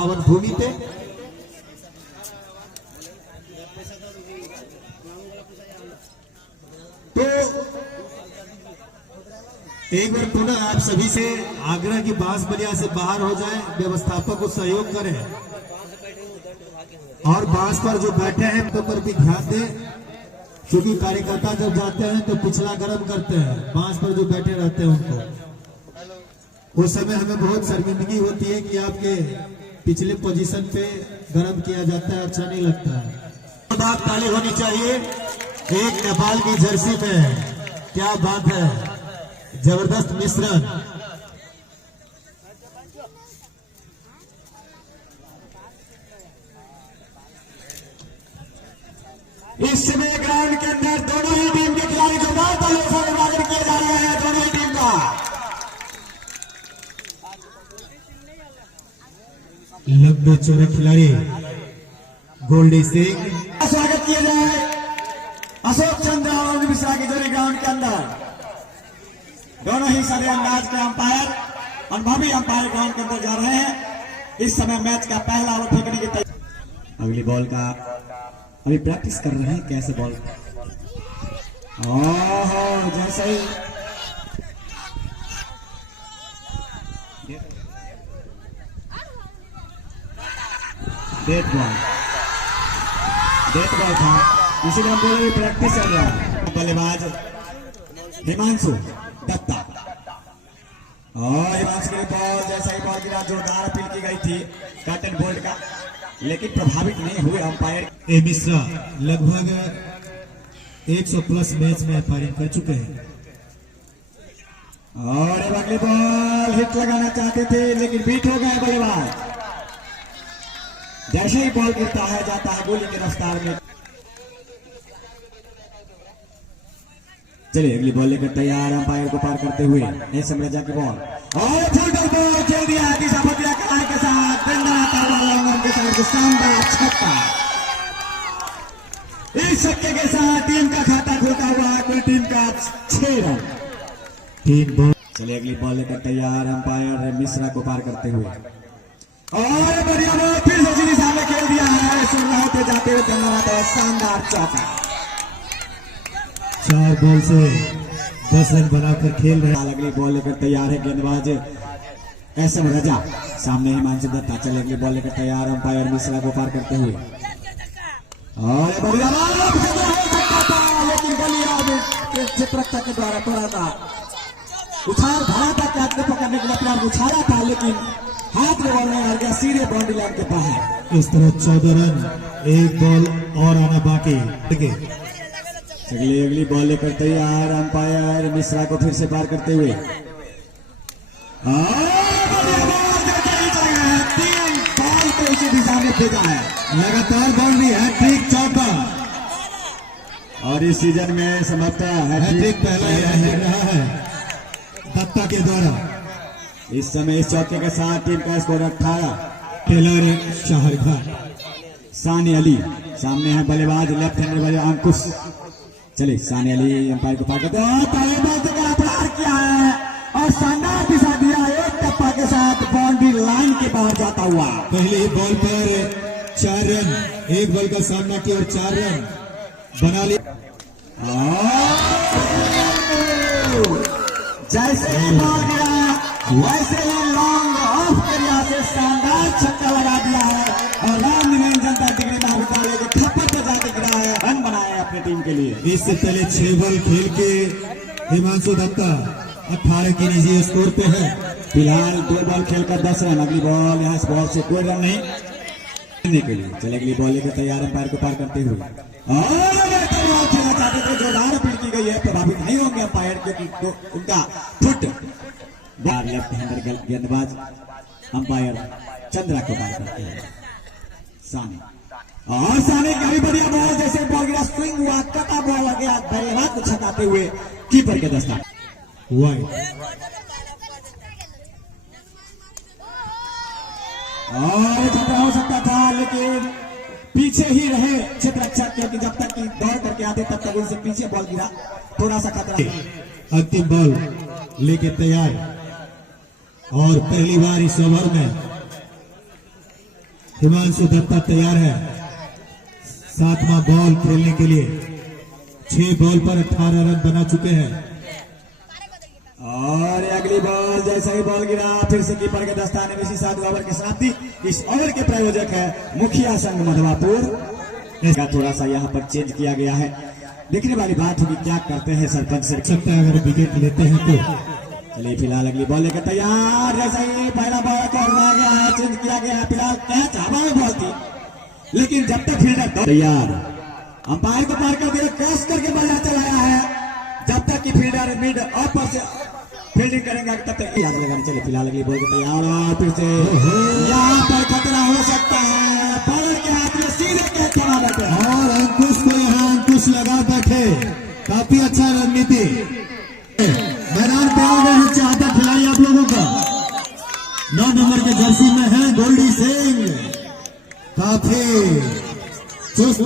पावन भूमि पे। तो एक बार पुनः आप सभी से आग्रह की बांस बलिया से बाहर हो जाए, व्यवस्थापक को सहयोग करें और बांस पर जो बैठे हैं तो पर भी ध्यान दें, क्योंकि कार्यकर्ता जब जाते हैं तो पिछला गर्म करते हैं, बांस पर जो बैठे रहते हैं उनको उस समय हमें बहुत शर्मिंदगी होती है कि आपके पिछले पोजीशन पे गर्म किया जाता है, अच्छा नहीं लगता है। बात ताली होनी चाहिए। एक नेपाल की जर्सी में क्या बात है, जबरदस्त मिश्रण। इस समय ग्राउंड के अंदर दोनों ही टीम के खिलाड़ी जोरदार तालियों से अभिवादन किए जा रहे हैं, दोनों ही टीम का। लंबे चौड़े खिलाड़ी गोल्डी सिंह स्वागत किया जाए। अशोक चंद्र और मिश्रा की जोड़ी ग्राउंड के अंदर, दोनों ही सारे अंदाज के अंपायर, अनुभवी अंपायर ग्राउंड के अंदर जा रहे हैं। इस समय मैच का पहला ओवर फेंकने की तैयारी। अगली बॉल का अभी प्रैक्टिस कर रहे हैं, कैसे बॉल। ओहो, जैसे ही डेथ बॉल था, इसीलिए हम बोले प्रैक्टिस चल रहा है। बल्लेबाज हिमांशु दत्ता और हिमांशु की बॉल, जैसा ही बॉल गिरा जोरदार अपील की गई थी कैप्टन बोल्ट का, लेकिन प्रभावित नहीं हुए अंपायर। ए मिश्रा लगभग 100 प्लस मैच में फायरिंग कर चुके हैं और अगली बॉल हिट लगाना चाहते थे लेकिन बीट हो गए बल्लेबाज। जैसे ही बॉल गिरता है जाता है गोली की रफ्तार में। चलिए अगली बॉल लेकर तैयार, अंपायर को पार करते हुए ऐसे रजा की बॉल और फुल बॉल खेल दिया दिशा बदलिया कलाई के साथ, के साथ शानदार छक्का। इस छक्के के साथ टीम का खाता खुलता हुआ कुल टीम का 6 रन, 3 बॉल। चलिए अगली बॉल लेकर तैयार, अंपायर मिश्रा को पार करते हुए और बढ़िया बॉल फिर से दिशा में खेल दिया है, सुनना होते जाते हुए धन्यवाद है, शानदार चौका। 4 बॉल से 10 रन बनाकर खेल रहे हैं। अगली बॉल लेकर तैयार है गेंदबाज एसएम रजा, सामने हिमांशु दत्ता। चले अगली बॉल लेकर तैयार, अंपायर मिश्रा को पार करते हुए और बढ़िया बॉल हो सकता था लेकिन बलिया चित्ररक्षक के द्वारा थोड़ा सा उछाल भरा था, कैच को पकड़ने के लिए अपने आप उछाला था लेकिन हाथ में बॉल नहीं आ गया, सीधे बाउंड्री लाइन के बाहर। इस तरह 14 रन, 1 बॉल और आना बाकी। अगली बॉल लेकर तैयार, अंपायर मिश्रा को फिर से पार करते हुए 3 बॉल को इसी दिशा में भेजा है, लगातार बाउंड्री है, हैट्रिक चौका और इस सीजन में संभवतः हैट्रिक पहला रहा है दत्ता के द्वारा। इस समय इस चौके के साथ टीम का स्कोर 18। टेलर शाहरघाट, सानी अली सामने है बल्लेबाज लेफ्ट हैंडर वाले अंकुश। चलिए सानी अली अंपायर को पार करते प्रहार किया है और शानदार दिशा दिया, एक टप्पा के साथ बाउंड्री लाइन के बाहर जाता हुआ। पहले बॉल पर 4 रन, 1 बॉल का सामना किया और 4 रन बना लिया। जैसे ही बॉल गिरा वैसे ही लॉन्ग ऑफ एरिया से शानदार छक्का लगा दिया है और राम निवान जनता डिग्री महाविद्यालय के थप्पड़ पर जाके गिरा है, रन बनाए अपनी टीम के लिए। इससे पहले 6 बॉल खेल के हिमांशु दत्ता 18 की निजी स्कोर पे है। फिलहाल 2 बॉल खेलकर 10 रन। अगली बॉल, यहाँ इस बॉल से कोई रन नहीं के लिए। चले अगली बॉल लेकर तैयार, अंपायर को पार करते हुए और खेलना चाहते थे, जोरदार अपील की गई है, प्रभावित नहीं होंगे अंपायर क्योंकि उनका फुट लेफ्ट हैंडर गेंदबाज अंपायर चंद्रा को पार करते हैं सानी और सानी का भी बढ़िया बॉल, जैसे बॉल गिरा स्विंग हुआ, कटा बॉल आ गया, बल्लेबाज को छकाते हुए कीपर के दस्ता वाइड और खतरा हो सकता था लेकिन पीछे ही रहे क्षेत्ररक्षक, क्योंकि जब तक कि दौड़ करके आते तब तक उनसे पीछे बॉल गिरा, थोड़ा सा खतरा। अंतिम बॉल लेके तैयार और पहली बार इस ओवर में हिमांशु दत्ता तैयार है 7वां बॉल खेलने के लिए। 6 बॉल पर 18 रन बना चुके हैं। और अगली बॉल जैसे ही बॉल गिरा फिर से कीपर के दस्ताने में इसी 7 ओवर की समाप्ति। इस ओवर के प्रायोजक है मुखिया संघ मधवापुर। इसका थोड़ा सा यहाँ पर चेंज किया गया है। देखने वाली बात होगी क्या करते हैं सरपंच सर। सकता है अगर विकेट लेते हैं तो। चलिए फिलहाल अगली बॉल लेकर तैयार। जैसे ही पहला बॉल करना गया है चेंज किया गया है। फिलहाल कैच हवा में बॉल थी लेकिन जब तक फील्डर तैयार अंपायर को पार कर दिया क्रॉस करके बल्ला चलाया है। जब तक कि फील्डर मिड ऊपर से फील्डिंग करेंगे तब तक याद लगाने। चले फिलहाल अगली बॉल के तैयार और फिर से यहाँ पर खतरा हो सकता है। बॉलर के हाथ में सीधे कैच बना देते हैं और अंकुश को यहाँ अंकुश लगा बैठे। काफी अच्छा रणनीति। मैदान पे आ गए हैं चाहता खिलाड़ी आप लोगों का। 9 नंबर के जर्सी में है गोल्डी सिंह। काफी दोस्त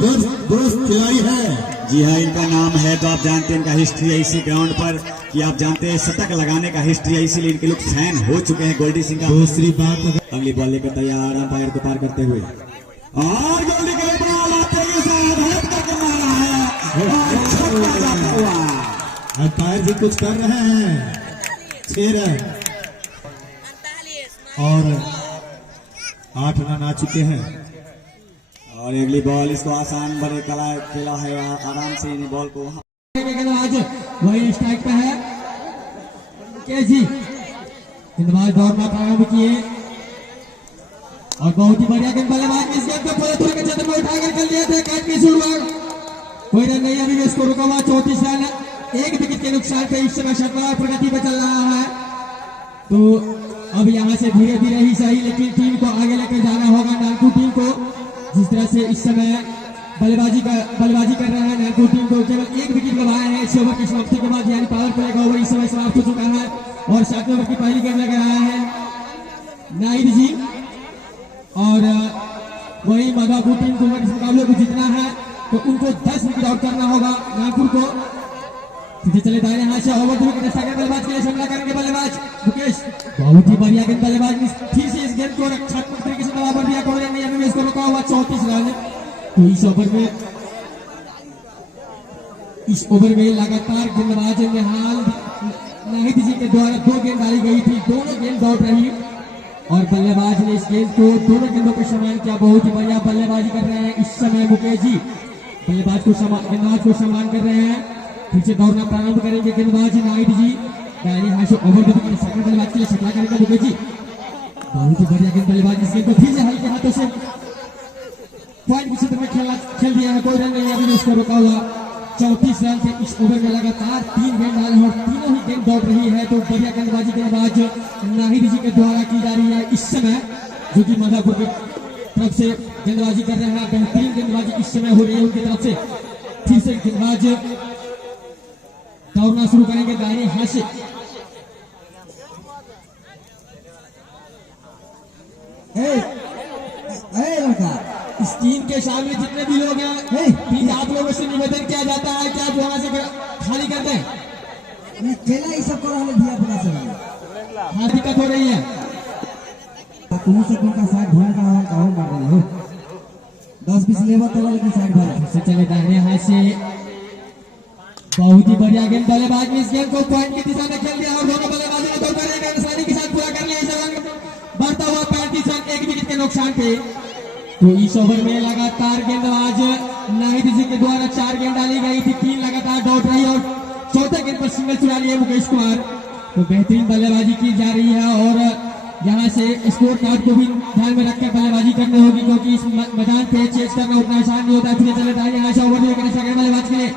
खिलाड़ी है। जी हाँ इनका नाम है तो आप जानते हैं इनका हिस्ट्री है इसी ग्राउंड पर कि आप जानते हैं शतक लगाने का हिस्ट्री है इसीलिए इनके लोग फैन हो चुके हैं गोल्डी सिंह का। दूसरी बात अगली बॉल लेकर तैयार अंपायर को पार करते हुए और गोल्डी के बॉल आते ही हट करके मारा है और छक्का जाता हुआ। अंपायर भी कुछ कर रहे हैं। 6 रन और 8 रन आ चुके हैं। और अगली बॉल इसको आसान बड़े कला खेला है आराम से इन बॉल को आज वही स्ट्राइक पे है केजी। गेंदबाज दौड़ना प्रारंभ किए और बहुत ही बढ़िया गेंद बल्लेबाज इस गेंद को पूरे पूरे के क्षेत्र में उठाकर कर लिया था। कैच की शुरुआत कोई रन नहीं अभी इसको रुका हुआ 34 रन 1 विकेट के नुकसान पे इस समय शानदार प्रगति पे चल रहा है। तो अब यहाँ से धीरे धीरे ही सही लेकिन टीम को आगे लेकर जाना होगा। नानकू टीम को जिस तरह से इस समय बल्लेबाजी कर रहे हैं नागपुर टीम को केवल 1 विकेट गंवाया है इस ओवर की समाप्ति के बाद। यानी पावर प्ले का ओवर इस समय समाप्त हो चुका है और 7वें ओवर की पहली गेंद लग रहा है नाइब जी। और वही मधवापुर टीम को इस मुकाबले को जीतना है तो उनको 10 विकेट आउट करना होगा नागपुर को। चले दाएं हाथ से ओवर दो विकेट सेकंड बल्लेबाज के लिए हमला करेंगे बल्लेबाज मुकेश। बहुत ही बढ़िया गेंद बल्लेबाज ने फिर से इस गेंद को रक्षात्मक तरीके से बराबर दिया। कोई रन नहीं अभी इसको रुका हुआ 34 रन। तो इस ओवर में लगातार गेंदबाज निहाल नाहिद जी के द्वारा 2 गेंद डाली गई थी। दोनों गेंद दौड़ रही और बल्लेबाज ने इस गेंद को दोनों गेंदों पर सम्मान किया। बहुत ही बढ़िया बल्लेबाजी कर रहे हैं इस समय मुकेश जी। गेंदबाज को सम्मान कर रहे हैं। फिर से दौड़ना प्रारंभ करेंगे गेंदबाज नाहिद जी। यहाँ से ओवर सेकंड बल्लेबाज के लिए सप्लाई करेंगे मुकेश जी। बहुत ही बढ़िया गेंद बल्लेबाज इस गेंद को फिर से हल्के हाथों से पॉइंट के क्षेत्र में खेल दिया है। कोई रन नहीं अभी इसको रुका हुआ 34 रन से इस ओवर में लगातार 3 गेंद डाले और तीनों ही गेंद दौड़ रही है। तो बढ़िया गेंदबाज नाहिद जी के द्वारा की जा रही है इस समय जो कि मधुपुर की तरफ से गेंदबाजी कर रहे हैं। बेहतरीन गेंदबाजी इस समय हो रही है उनकी तरफ से। फिर से गेंदबाज दौड़ना शुरू करेंगे दाहिने हाथ से। इस टीम के सामने जितने भी लोग हैं प्लीज आप लोगों से निवेदन किया जाता है कि आप वहां से खाली कर दें। खेला ही सबको दिया पता चला हाँ दिक्कत हो रही है। तुम सब का साइड भरने का और मार रहे हो 10-20 लेबर तो लेकिन साइड भर से चले दाहिने हाथ से। बहुत ही बढ़िया गेंद बल्लेबाज ने इस गेंद को पॉइंट की दिशा में खेल दिया और दोनों बल्लेबाजों ने दौड़ कर आसानी के साथ पूरा कर लिया। इस रन बढ़ता हुआ 35 रन 1 विकेट के नुकसान पे। तो इस ओवर में लगातार गेंदबाज नाहिद जी के द्वारा 4 गेंद डाली गई थी। 3 लगातार दौड़ रही और 4थे गेंद पर सिंगल चुरा लिया मुकेश कुमार। तो बेहतरीन बल्लेबाजी की जा रही है और यहाँ से स्कोर कार्ड को भी ध्यान में रखकर बल्लेबाजी करनी होगी क्योंकि इस मैदान पे चेज करना उतना आसान नहीं होता। फिर चले दाएं यहाँ से ओवर देकर सेकंड बल्लेबाज के लिए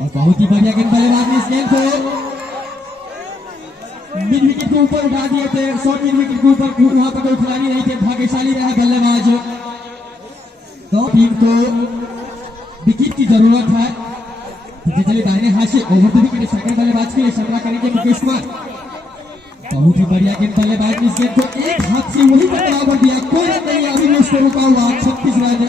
और बहुत ही बढ़िया गेंद बल्लेबाज ने इस गेंद को मिड विकेट के ऊपर उठा दिए थे। शॉर्ट मिड विकेट के ऊपर वहां पर कोई खिलाड़ी नहीं थे। भाग्यशाली रहा बल्लेबाज। तो टीम को विकेट की जरूरत है। चलिए दाहिने हाथ से ओवर द विकेट सेकंड बल्लेबाज के लिए संग्रह करेंगे मुकेश कुमार। बहुत ही बढ़िया गेंद बल्लेबाज ने इस गेंद को एक हाथ से वही पर बराबर दिया। कोई रन नहीं अभी उसको रुका हुआ 36 रन।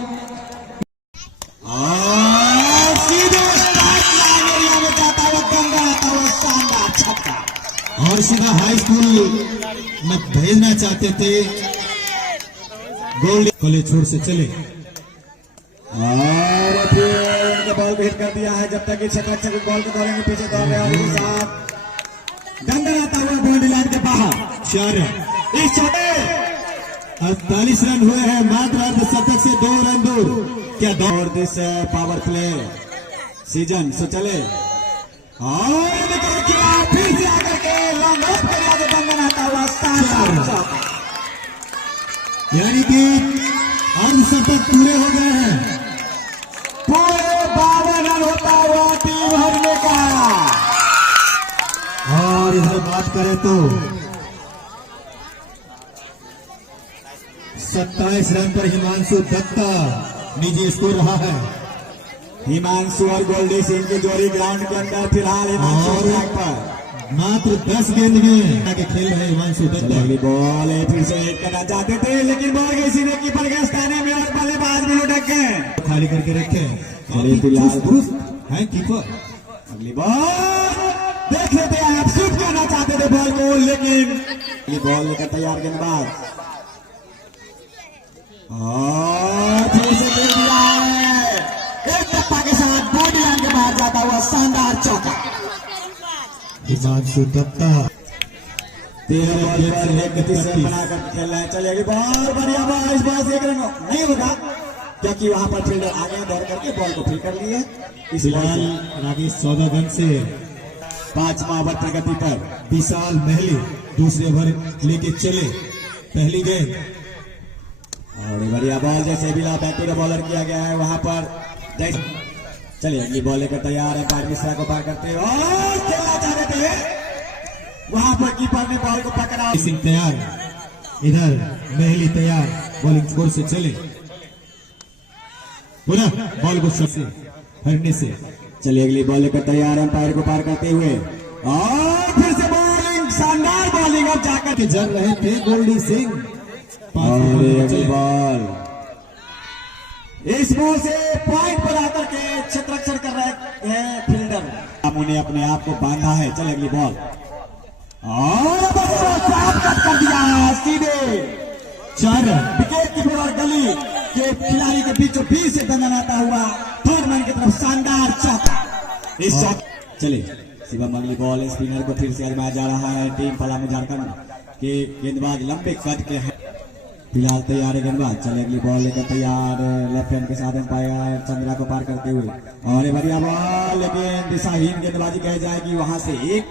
और सीधा हाई स्कूल में भेजना चाहते थे गोल्डी खुले छोर से चले और फिर इनके बॉल को हिट कर दिया है। जब तक ये छक्का बॉल को दौड़ेंगे पीछे दौड़ रहे हैं उसके साथ डंडा आता हुआ बाउंड्री लाइन के बाहर 4 रन। इस चौके 48 रन हुए हैं मात्र अर्धशतक से 2 रन दूर। क्या दौड़ और दिस पावर प्ले सीजन से चले और निकल किया फिर से आकर के लॉन्ग ऑफ कर दिया। डंडा आता हुआ शानदार चौका। यानी कि अर्धशतक पूरे हो गए हैं। पूरे 52 रन होता हुआ टीम हारने का। और इधर बात करें तो 27 रन पर हिमांशु दत्ता निजी स्कोर रहा है। हिमांशु और गोल्डी सिंह की जोड़ी ग्राउंड के अंदर फिलहाल हिमांशु और ट्रैक पर मात्र 10 गेंद में आगे खेल रहे हिमांशु दत्ता। अगली बॉल है फिर से हिट करना चाहते थे लेकिन बॉल गई सीधे कीपर के स्थाने में और बल्लेबाज भी लुढ़क गए। खाली करके रखे अरे फिलहाल है कीपर। अगली बॉल देख लेते हैं आप शूट करना चाहते थे बॉल को लेकिन अगली बॉल लेकर तैयार गेंदबाज और फिर से खेल दिया है। एक टप्पा के साथ बॉडी लाइन के बाहर जाता हुआ शानदार चौका। हिमांशु दत्ता 13 बॉल पर 31 रन बनाकर खेल रहे हैं। चलिए बहुत बढ़िया बॉल। इस बॉल से 1 रन नहीं होगा क्योंकि वहां पर फील्डर आगे दौड़ करके बॉल को फ्री कर लिए। इस फिलहाल राकेश 14 रन से 5वां ओवर प्रगति पर। विशाल महली दूसरे ओवर लेके चले। पहली गेंद और बढ़िया बॉल जैसे भी बैक टू द बॉलर किया गया है वहां पर। चलिए अगली बॉल लेकर तैयार है। पार मिश्रा को पार करते हैं और खेलना चाह रहे थे वहां पर कीपर ने बॉल को पकड़ा। सिंह तैयार, इधर महली तैयार, बॉलिंग स्कोर से चले। पुनः बॉल को सबसे हरने से चलिए अगली बॉल लेकर तैयार है अंपायर को पार करते हुए और फिर से बॉलिंग शानदार बॉलिंग अब जाकर के जल रहे थे गोल्डी सिंह। और अगली बॉल इस बॉल से पॉइंट पर आकर के क्षेत्ररक्षण कर रहे हैं फील्डर। उन्हें अपने आप को बांधा है। चल अगली बॉल और कट कर दिया सीधे 4 रन। विकेट कीपर और गली के खिलाड़ी के बीचों बीच से दंगन आता हुआ थर्ड मैन की तरफ शानदार चौका। इस चौका चलिए शिवम अगली बॉल स्पिनर को फिर से आजमाया जा रहा है। टीम पलामू झारखंड के गेंदबाज लंबे कद के हैं। फिलहाल तैयार है गेंदबाज। चले अगली बॉल लेकर तैयार लेफ्ट हैंड के साथ अंपायर चंद्रा को पार करते हुए और बढ़िया बॉल लेकिन दिशाहीन गेंदबाजी कह जाएगी। वहां से 1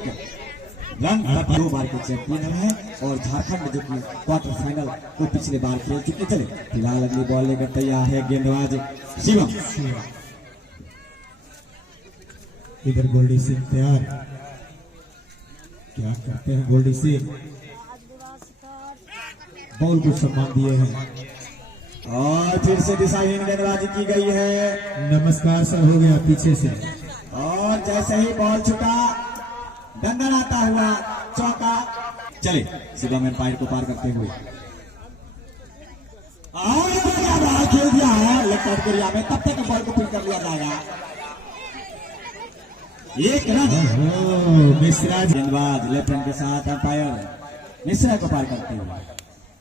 रन 2 बार के चैंपियन है और झारखंड जो कि क्वार्टर फाइनल को पिछले बार खेल चुके। चले फिलहाल अगली बॉल लेकर तैयार है गेंदबाज शिवम। इधर गोल्डी सिंह तैयार, क्या करते हैं गोल्डी सिंह। बॉल को सम्मान दिए हैं और फिर से दिशाहीन गेंदबाजी की गई है। नमस्कार सर हो गया पीछे से और जैसे ही बॉल छुटा डंडन आता हुआ चौका। चले शिवम एम्पायर को पार करते हुए और बढ़िया बॉल खेल दिया है लेग साइड एरिया में। तब तक बॉल को पिक कर लिया जाएगा। 1 रन मिश्रा जी। गेंदबाज लेफ्ट हैंड के साथ अंपायर मिश्रा को पार करते हुए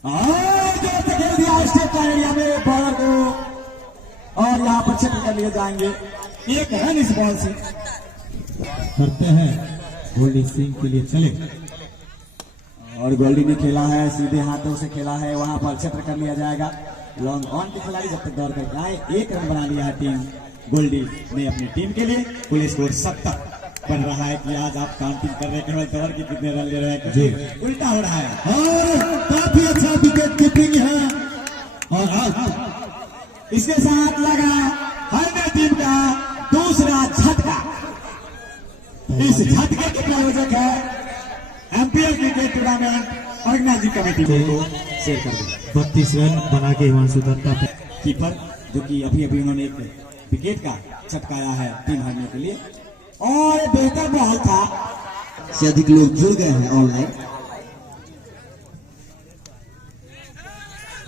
और खेल दिया स्टेट एरिया में बॉलर को और यहाँ पर क्षेत्र कर लिए जाएंगे। 1 रन इस बॉल से करते हैं गोल्डी सिंह के लिए। चले और गोल्डी ने खेला है सीधे हाथों से खेला है। वहां पर क्षेत्र कर लिया जाएगा। लॉन्ग ऑन के खिलाड़ी जब तक दौड़ करके आए 1 रन बना लिया है टीम गोल्डी ने अपनी टीम के लिए। कुल स्कोर 70 बन रहा है कि आज आप काउंटिंग कर रहे हैं केवल दौड़ की कितने रन ले रहे हैं जी उल्टा हो रहा है। और काफी अच्छा विकेट कीपिंग है और इसके साथ लगा हर टीम का दूसरा झटका। इस झटके के प्रायोजक है MPL cricket tournament organizing committee को शेयर कर दें। 32 रन बना के हिमांशु दत्ता कीपर जो कि अभी अभी उन्होंने एक विकेट का छटकाया है टीम हारने के लिए और बेहतर बॉल था। से अधिक लोग जुड़ गए हैं ऑनलाइन।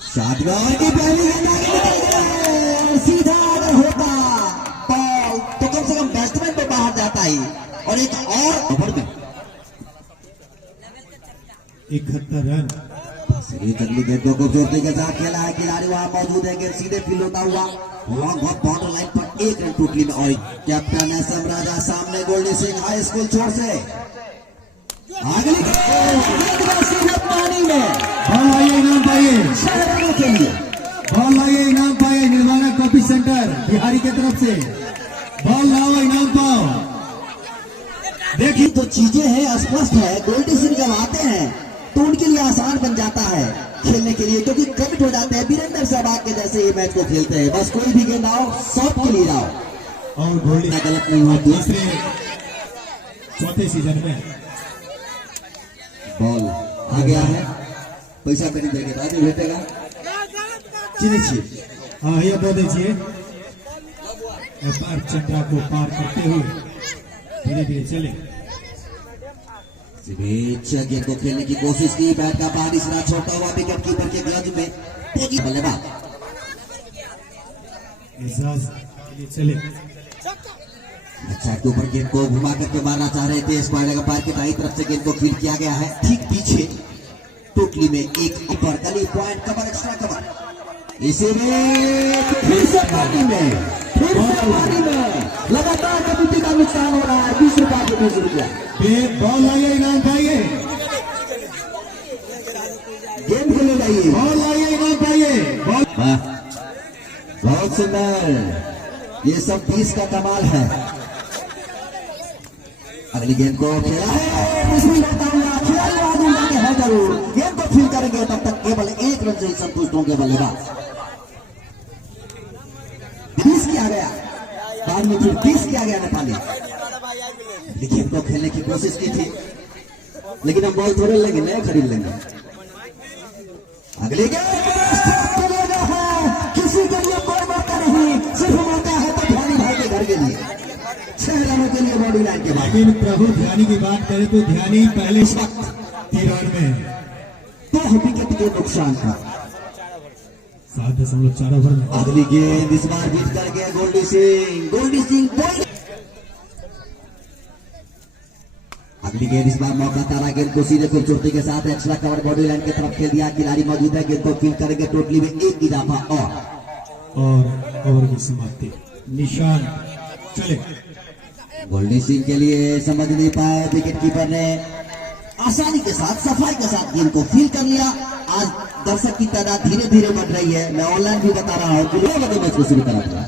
शादगार की पहली गेंद सीधा अगर होता बॉल तो कम से कम बैट्समैन तो बाहर जाता ही और एक और 71 रन जंगली गेंद को खूबसूरती के साथ खेला है, खिलाड़ी वहां मौजूद है, गेंद सीधे फील्ड होता हुआ लॉन्ग ऑफ बॉर्डर लाइन पर 1 रन टोटली में। और कैप्टन एसएम राजा सामने गोल्डी सिंह हाई स्कूल छोर से अगली गेंद पानी में बॉल आइए इनाम पाइए, शहरों के लिए बॉल आइए इनाम पाइए। निर्वाणा कॉफी सेंटर बिहारी की तरफ से बॉल लाओ इनाम पाओ। देखिए तो चीजें हैं, स्पष्ट है। गोल्डी सिंह जब आते हैं तो उनके लिए आसान बन जाता है खेलने के लिए, क्योंकि कमिट हो जाते हैं। वीरेंद्र सहवाग के जैसे ये मैच को खेलते हैं, बस कोई भी गेंद आओ शॉट के लिए आओ और गोल्डी गलत नहीं हुआ। दूसरे चौथे सीजन में बॉल आ गया है, पैसा कहीं देंगे राजू भेटेगा चिनिची। हाँ ये बो दीजिए, पार चंद्रा को पार करते हुए धीरे धीरे चले। गेंद को खेलने की कोशिश की, बैट का बाहरी सिरा छोड़ता हुआ विकेट कीपर के ग्लव्स में बल्लेबाज एजाज के लिए चले। अच्छा के ऊपर गेंद को घुमा करके मारना चाह रहे थे, स्क्वायर का पैर की दाई तरफ से गेंद को फील्ड किया गया है, ठीक पीछे टोटली में एक ऊपर गली पॉइंट कवर एक्स्ट्रा कवर। इसीलिए फिर से पानी में, फिर से पानी में लगातार कबूती का नुकसान हो रहा है। 20 रुपया के 20 रुपया बॉल लाइए इनाम पाइए, गेंद खेले जाइए, बॉल लाइए इनाम पाइए। बॉल बहुत सुंदर, ये सब 20 का कमाल है। अगली गेंद को खेला है, खिलाड़ी आगे जाके है जरूर, गेंद को फील करेंगे तब तक केवल 1 रन से संतुष्ट होंगे बल्लेबाज। 20 किया गया, बाद में फिर 20 किया गया नेपाली। गेंद को खेलने की कोशिश की थी, लेकिन हम बॉल थोड़े लेंगे, नया खरीद लेंगे। अगली गेंद किसी के लिए कोई मौका नहीं, सिर्फ मौका है तो ध्यानी भाई के घर के लिए 6 रनों के लिए बॉडी लाइन के बाद। लेकिन प्रभु ध्यानी की बात करें तो ध्यानी पहले इस वक्त 3 में 2 विकेट के नुकसान था। 7.4 ओवर में अगली गेंद इस बार बीट कर गया गोल्डी सिंह, गोल्डी सिंह गोल्डी। अगली गेंद इस बार मौका तारा, गेंद को सीधे खूबसूरती के साथ एक्स्ट्रा कवर बॉडी लाइन की तरफ खेल दिया, खिलाड़ी मौजूद है, गेंद को फील करेंगे टोटली में 1 इजाफा और ओवर की समाप्ति। निशान चले। गोल्डी सिंह के लिए समझ नहीं पाए, विकेट कीपर ने आसानी के साथ सफाई के साथ गेंद को फील कर लिया। आज दर्शक की तादाद धीरे धीरे बढ़ रही है, मैं ऑनलाइन भी बता रहा हूं कि 9 बजे मैच को शुरू करा था।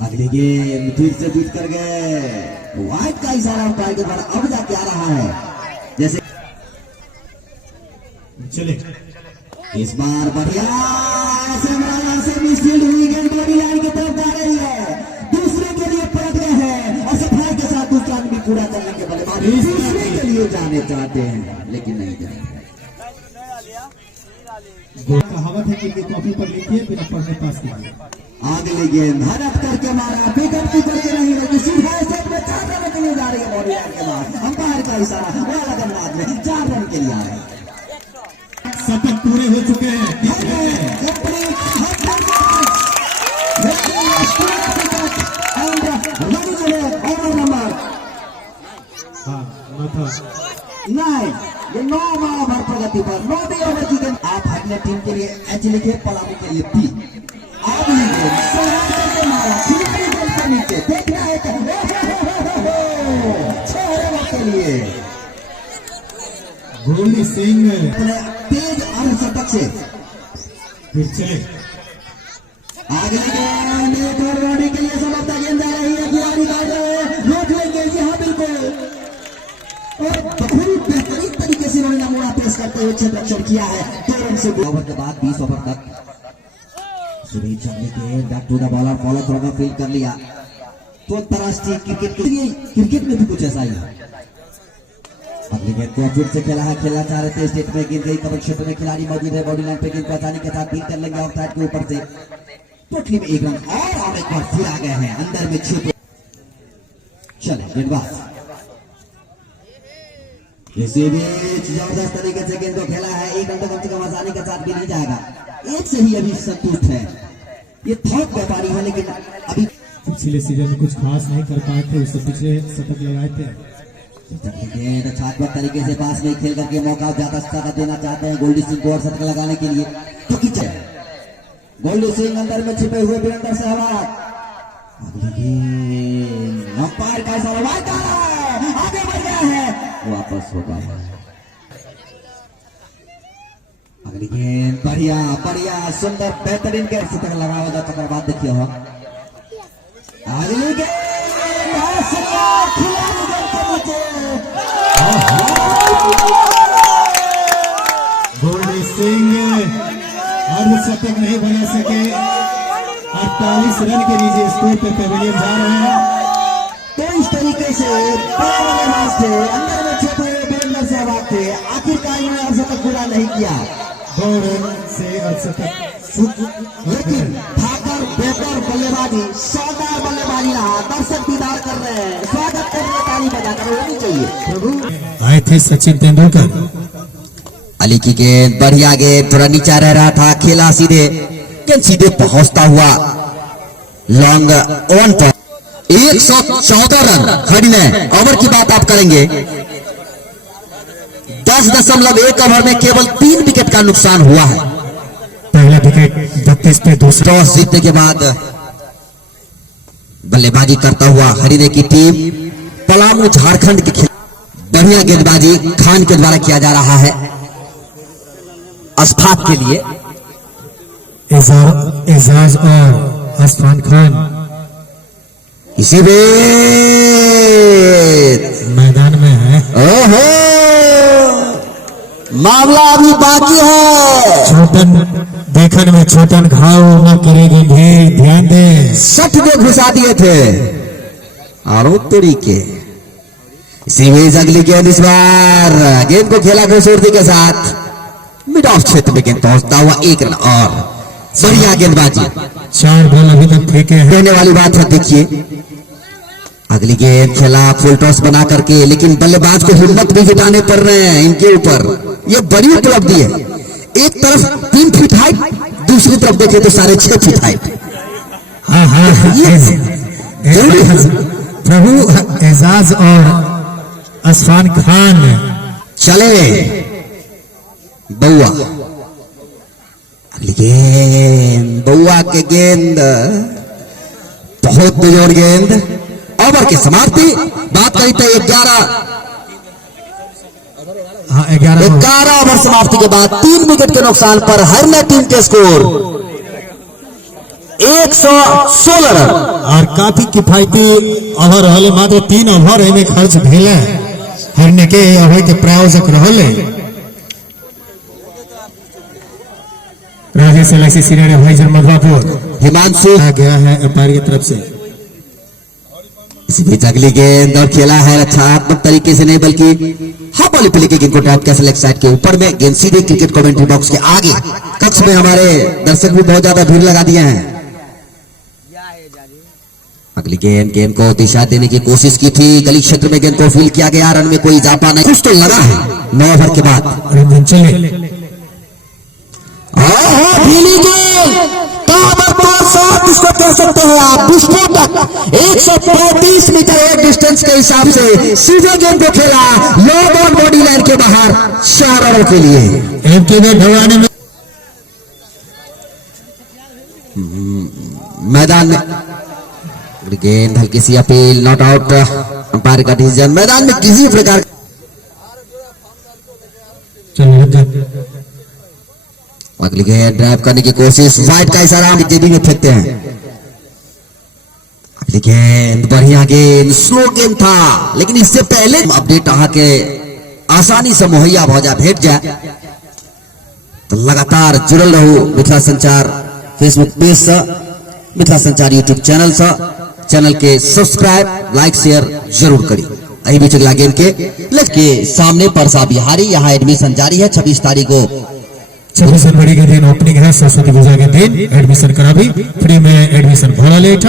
अगली गेंद फिर से बीट कर गए, वाइड का इशारा अंपायर के द्वारा अब जाके आ रहा है। जैसे चले इस बार बढ़िया से मिसफील्ड हुई, गेंद बॉडी लाइन की तरफ जा रही है, दूसरे के लिए पलट गए हैं और सफाई के साथ दूसरा भी पूरा करने के बल्लेबाज दूसरे के लिए जाने चाहते हैं लेकिन नहीं जाते। कहावत है कि कॉपी पर लिखिए फिर पढ़ने पास कीजिए। अगली गेंद हड़प करके मारा, विकेट कीपर के नहीं लगी, सीधा सेट में 4 रन के लिए जा रही है बॉडी लाइन के बाद। अंपायर का इशारा वाला गेंदबाज में 4 रन के लिए आ रहे हैं। शतक पूरे हो चुके हैं। हाँ न था 9, ये 9 ओवर प्रगति पर 9 ओवर की गेंद। आप अपने टीम के लिए एच लिखे, पलामू के लिए पी। अब ये गेंद सहायता से मारा, तीसरी गेंद पर नीचे देखना है 6 रनों के लिए गोल्डी सिंह अपने तेज अर्धशतक से फिर चले। आगे गेंद एक और बॉडी के लिए समझता गेंद जा रही है, खिलाड़ी काट रहे हैं, रोक लेंगे जी हाँ बिल्कुल। और बहुत बेहतरीन तरीके से इन्होंने नमूना पेश करते हुए क्षेत्ररक्षण किया है। 2 रन से ओवर के बाद 20 ओवर तक सुनील चंद्री के back to the bowler, follow through का फील्ड कर लिया। तो अंतरराष्ट्रीय क्रिकेट में भी कुछ ऐसा ही है। अगली गेंद को फिर से खेला है, खेलना चाह रहे थे, स्टेट में गिर गई, कवर क्षेत्र में खिलाड़ी मौजूद है, बॉडी लाइन पे गेंद पहचानी के साथ फील्ड कर लेंगे ऑफ साइड के ऊपर से टोटली में 1 रन और एक बार फिर आ गए हैं अंदर में छुपे। चले गेंदबाज इसी बीच जबरदस्त तरीके से गेंद को खेला है, 1 रन तो कम से कम आसानी के साथ भी नहीं जाएगा, 1 से ही अभी संतुष्ट है। ये थोक व्यापारी है लेकिन अभी पिछले सीजन में कुछ खास नहीं कर पाए थे, उससे पिछले शतक लगाए थे। छात्मक तरीके से पास में खेल करके मौका ज्यादा ज्यादा देना चाहते हैं गोल्डी सिंह को और शतक लगाने के लिए। तो किचे गोल्डी सिंह अंदर में छिपे हुए वीरेंद्र सहवाग, अंपायर का इशारा आगे बढ़ गया है, वापस होगा। अगली गेंद बढ़िया बढ़िया सुंदर बेहतरीन गेंद शतक लगाया जाता है। बाद देखिए हो अगली गेंद गोल्डी सिंह अर्धशतक नहीं बना सके, 48 रन के नीचे स्कोर पे पेविलियन जा रहे हैं। तो इस तरीके से बल्लेबाज थे, अंदर में छुपे हुए वीरेंद्र सहवाग थे, आखिरकार इन्होंने अर्धशतक पूरा नहीं किया। 2 रन से अर्धशतक, लेकिन भाकर बेहतर बल्लेबाजी, शानदार बल्लेबाजी रहा। दर्शक दीदार कर रहे हैं, स्वागत कर रहे हैं, ताली बजाकर होनी चाहिए। आए थे सचिन तेंदुलकर। अली की गेंद बढ़िया गेंद, थोड़ा नीचा रह रहा था, खेला सीधे, गेंद सीधे पहुंचता हुआ लॉन्ग ऑन पर 114 रन खड़ी में। ओवर की बात आप करेंगे 10.1 ओवर में केवल 3 विकेट का नुकसान हुआ है। पहला विकेट 32 पे, दूसरा टॉस जीतने के बाद बल्लेबाजी करता हुआ हरिने की टीम पलामू झारखंड के खिलाफ बढ़िया गेंदबाजी खान के द्वारा किया जा रहा है अस्फाक के लिए। एजाज और अस्फान खान इसी वे मैदान में है। ओहो मामला अभी बाकी है। छोटन देखने में छोटन घाव न करेगी, ध्यान दे। 60 में घुसा दिए थे और तरीके इसी बीच अगली गेंद इस बार गेंद को खेला खूबसूरती के साथ मिड ऑफ क्षेत्र में गेंद पहुंचता हुआ 1 रन और बढ़िया गेंदबाजी। 4 बॉल अभी तक फेंके हैं। कहने वाली बात है, देखिए अगली गेंद खेला फुल टॉस बना करके, लेकिन बल्लेबाज को हिम्मत भी जुटाने पड़ रहे हैं इनके ऊपर। ये बड़ी उपलब्धि है। एक तरफ 3 फीट हाइट, दूसरी तरफ देखे तो 6.5 फीट हाइट। हाँ हाँ, प्रभु एजाज और अस्फान खान चले बउआ। अगली गेंद बउआ के गेंद बहुत बेजोर गेंद। ओवर की समाप्ति बात करी तो 11 ओवर समाप्ति के बाद 3 विकेट के नुकसान पर हरना टीम के स्कोर 116 रन और काफी किफायती ओवर रहले। मात्र 3 ओवर में खर्च भेले हरने के ओवर के प्रायोजक रहले Rajesh LIC senior advisor Madhupur Himanshu आ गया है अंपायर की तरफ से। इसी बीच अगली गेंद और खेला है रचनात्मक तरीके से नहीं बल्कि हाफ बॉल पे लेके गेंद को टैप कैसे लेग साइड के ऊपर में गेंद सीधे क्रिकेट कमेंट्री बॉक्स के आगे कक्ष में हमारे दर्शक भी बहुत ज्यादा भीड़ लगा दिए हैं। अगली गेंद को दिशा देने की कोशिश की थी, गली क्षेत्र में गेंद को फील किया गया, रन में कोई इजाफा नहीं, कुछ तो लगा है 9 ओवर के बाद। चले इसको कह सकते हैं आप विस्फोटक 135 मीटर एक डिस्टेंस के हिसाब से सीधे गेंद को खेला लो बॉल बॉडी लाइन के बाहर 4 रनों के लिए। ढवाने में मैदान में गेंद हल्की सी अपील, नॉट आउट अंपायर का डिसीजन। मैदान में किसी प्रकार अगली गेंद ड्राइव करने की कोशिश, वाइड का इशारा जेबी में फेंकते हैं। अगली गेंद बढ़िया गेंद, स्लो गेंद था, लेकिन इससे पहले अपडेट के आसानी से मुहैया हो जाए, भेट जाए तो लगातार जुड़ल रहो मिथिला संचार फेसबुक पेज से, मिथिला संचार यूट्यूब चैनल से। चैनल के सब्सक्राइब लाइक शेयर जरूर करिए। अभी बीच अगला गेम के सामने परसा बिहारी, यहाँ एडमिशन जारी है। 26 तारीख को 26 जनवरी के दिन ओपनिंग है, सरस्वती पूजा के दिन एडमिशन करा भी फ्री में एडमिशन भरा लेट।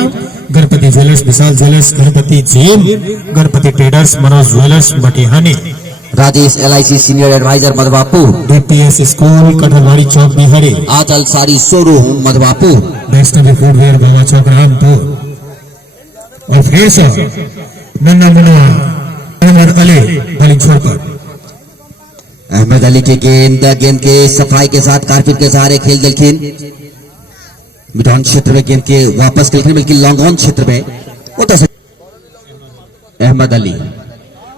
Ganpati jewellers, Vishal jewellers, Ganpati gym, Ganpati traders, Manoj jewellers Matihani, Rajesh LIC senior advisor Madhwapur, DPS school Kathalwadi Chowk Bihari, Aanchal sari showroom Madhwapur, Vaishnavi footwear Baba Chowk Rampur. और फिर से नन्ना मुन्ना अहमद अली बॉलिंग छोड़कर। अहमद अली की गेंद के सफाई के साथ कारफिट के सहारे खेल दिलखिन मिड ऑन क्षेत्र में गेंद के वापस खेल बल्कि लॉन्ग ऑन क्षेत्र में अहमद अली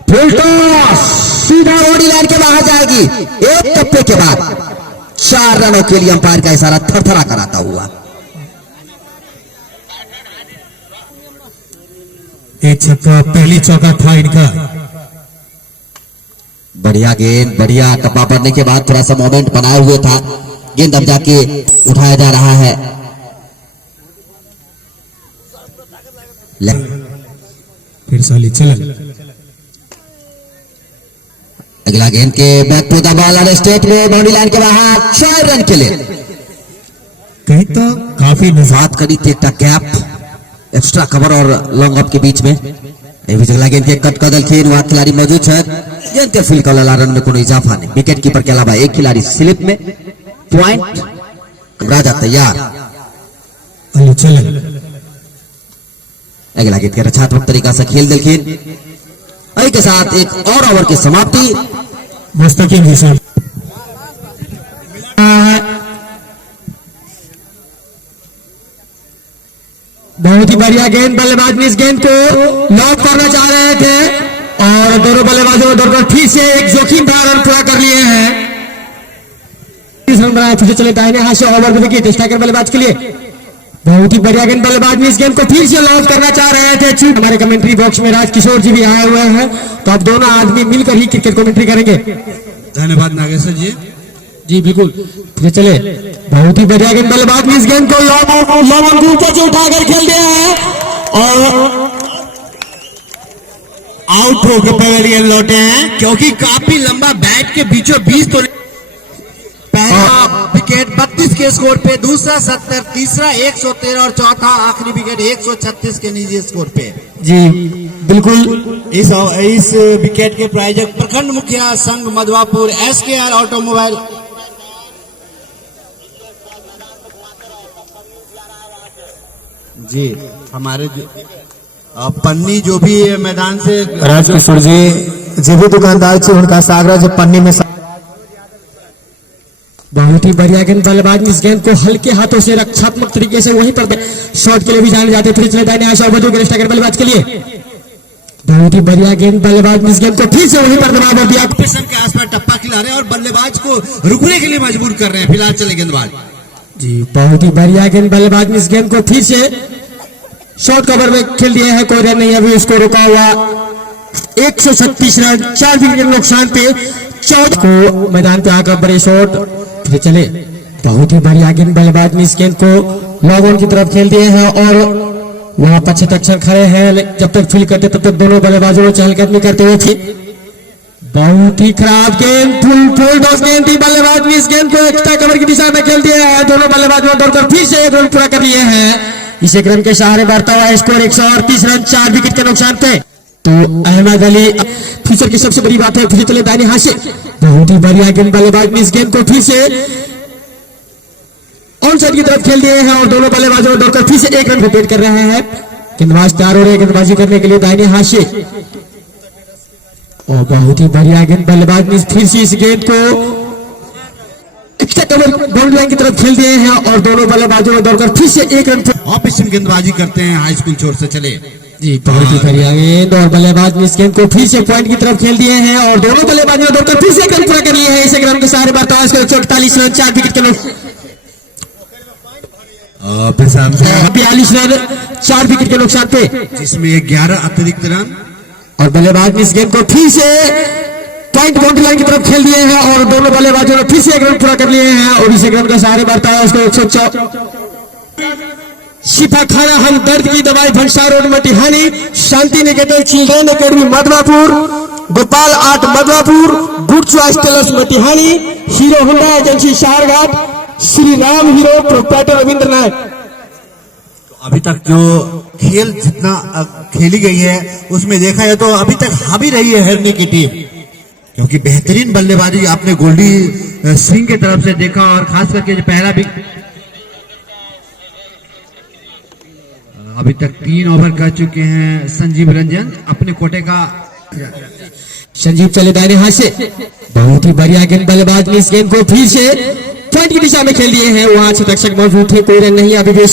फुल टॉस सीधा बॉडी लाइन के बाहर जाएगी। एक टप्पे के बाद 4 रनों के लिए अंपायर का इशारा थरथरा कराता हुआ। एक छक्का पहली चौका था इनका। बढ़िया गेंद, बढ़िया टप्पा पड़ने के बाद थोड़ा सा मोमेंट बनाए हुए था, गेंद अब जाके उठाया जा रहा है। फिर साली चलन। अगला गेंद के बैक टू द बॉल और स्टेट में बाउंड्री लाइन के बाहर 4 रन के लिए। कहीं तो काफी बात करी थी एक गैप एक्स्ट्रा कवर और लॉन्ग ऑफ के बीच में। अगला गेंद के कट कदल खेल वहां खिलाड़ी मौजूद है। गेंद के फील्ड का रन में कोई इजाफा नहीं। विकेट कीपर के अलावा एक खिलाड़ी स्लिप में पॉइंट। राजा तैयार। अली चलन। अगला गेंद के रचनात्मक तरीका से खेल दिलखिन के साथ एक और ओवर की समाप्ति। मुस्तकीम जी से बहुत ही बढ़िया गेंद, बल्लेबाज ने इस गेंद को लॉक करना चाह रहे थे और दोनों बल्लेबाजों ने दौड़कर फिर से एक जोखिम भरा रन पूरा कर लिए हैं। 30 रन बनाए, फिर चले दाहिने हाथ से ओवर को देखिए स्ट्राइकर बल्लेबाज के लिए। बहुत ही बढ़िया गेंद, बल्लेबाज ने इस गेंद को फिर से लॉन्च करना चाह रहे थे। हमारे कमेंट्री बॉक्स में राजकिशोर जी भी आए हुए हैं, तो अब दोनों आदमी मिलकर ही क्रिकेट कमेंट्री करेंगे। धन्यवाद नागेश्वर जी। जी बिल्कुल, फिर चले। बहुत ही बढ़िया गेंद, बल्लेबाज ने इस गेंद को लॉन्ग ऊपर से उठाकर खेल दिया है और आउट होकर पकड़ गेंद लौटे हैं, क्योंकि काफी लंबा बैट के बीचों बीच तो पहला विकेट 32 के स्कोर पे, दूसरा 70, तीसरा 113 और चौथा आखिरी विकेट 136 के निजी स्कोर पे। जी बिल्कुल। इस विकेट के प्रायोजक प्रखंड मुखिया संघ मधवापुर SKR ऑटोमोबाइल। जी हमारे पन्नी जो भी मैदान से राजकिशोर जी जो भी दुकानदार थे उनका सागरा जो पन्नी में बहुत ही बढ़िया गेंद, बल्लेबाज ने इस गेंद को हल्के हाथों से रक्षात्मक तरीके से वहीं पर शॉट के लिए भी जाने जाते। फिर चले दाहिने आशा स्ट्राइकर बल्लेबाज के लिए। बहुत ही बढ़िया गेंद, बल्लेबाज ने इस गेंद को फिर से वहीं पर दबा दिया। के आसपास टप्पा खिला रहे हैं और बल्लेबाज को रुकने के लिए मजबूर कर रहे हैं। फिलहाल चले गेंदबाज। जी बहुत ही बढ़िया गेंद, बल्लेबाज ने इस गेंद को फिर से शॉर्ट कवर में खेल दिया है। कोई रन नहीं, अभी उसको रोका हुआ। 136 रन, 4 विकेट के नुकसान पे 14 को मैदान पे आकर बड़े शॉट। फिर चले। बहुत ही बढ़िया गेंद, बल्लेबाज ने इस गेंद को लॉन्ग ऑन की तरफ खेल दिए हैं और वहां 75 खड़े हैं। जब तक फील्ड करते तब तक दोनों बल्लेबाजों को चहलकदमी करते हुए थे। बहुत ही खराब गेंद, फुल टॉस गेंद थी। बल्लेबाज ने इस गेंद को एक्स्ट्रा कवर की दिशा में खेल दिया है। दोनों बल्लेबाजों ने दौड़कर फिर से 1 रन पूरा कर लिए हैं। इसी क्रम के सहारे बढ़ता हुआ स्कोर 138 रन, 4 विकेट के नुकसान पे। तो अहमद अली फ्यूचर की सबसे बड़ी बात है। फिर चले दाहिने हाथ से। बहुत ही बढ़िया गेंद, बल्लेबाज ने इस गेंद को फिर से ऑन साइड की तरफ खेल दिए हैं और दोनों बल्लेबाजों ने दौड़कर फिर से 1 रन रिपीट कर रहे हैं। गेंदबाज तैयार हो रहे हैं गेंदबाजी करने के लिए दाहिने हाथ से। और बहुत ही बढ़िया गेंद, बल्लेबाज ने फिर से इस गेंद को एक्स्ट्रा कवर बाउंड्री लाइन की तरफ खेल दिए हैं और दोनों बल्लेबाजों ने दौड़कर फिर से 1 रन। ऑफिशियल गेंदबाजी करते हैं हाई स्कूल छोर से चले। जी बहुत ही बढ़िया गेंद और बल्लेबाज ने इस गेंद को फिर से पॉइंट की तरफ खेल दिए हैं और दोनों बल्लेबाजों ने दौड़कर फिर से 1 रन पूरा कर लिए हैं। इस रन के सहारे बढ़ता है 148 रन, 4 विकेट के नुकसान। 42 रन, 4 विकेट के नुकसान पे, जिसमें 11 अतिरिक्त रन। और बल्लेबाज ने इस गेंद को फिर से पॉइंट बाउंड्री लाइन की तरफ खेल दिए हैं और दोनों बल्लेबाजों ने फिर से 1 रन पूरा कर लिए हैं और इस रन के सहारे बढ़ता है उसको 104। शिफा खाना हम दर्द की दवाई Bhansar road Matihani, Shanti Niketan children academy Madhwapur, Gopal art Madhwapur, good choice tailors Matihani, Hero Honda agency Shaharghat, Shri Ram Hero proprietor Ravindra Nayak. अभी तक जो खेल जितना खेली गई है उसमें देखा जाए तो अभी तक हावी रही है हिरनी की टीम, क्योंकि बेहतरीन बल्लेबाजी आपने गोल्डी सिंह की तरफ से देखा और खास करके जो पहला भी अभी तक 3 ओवर कर चुके हैं संजीव रंजन, अपने कोटे का संजीव चले दाहिने हाथ से, बहुत ही बढ़िया गेंद, बल्लेबाज ने इस गेंद को फिर से पॉइंट की दिशा में खेल दिए हैं। वहां से रक्षक मौजूद थे, कोई रन नहीं, अभी भी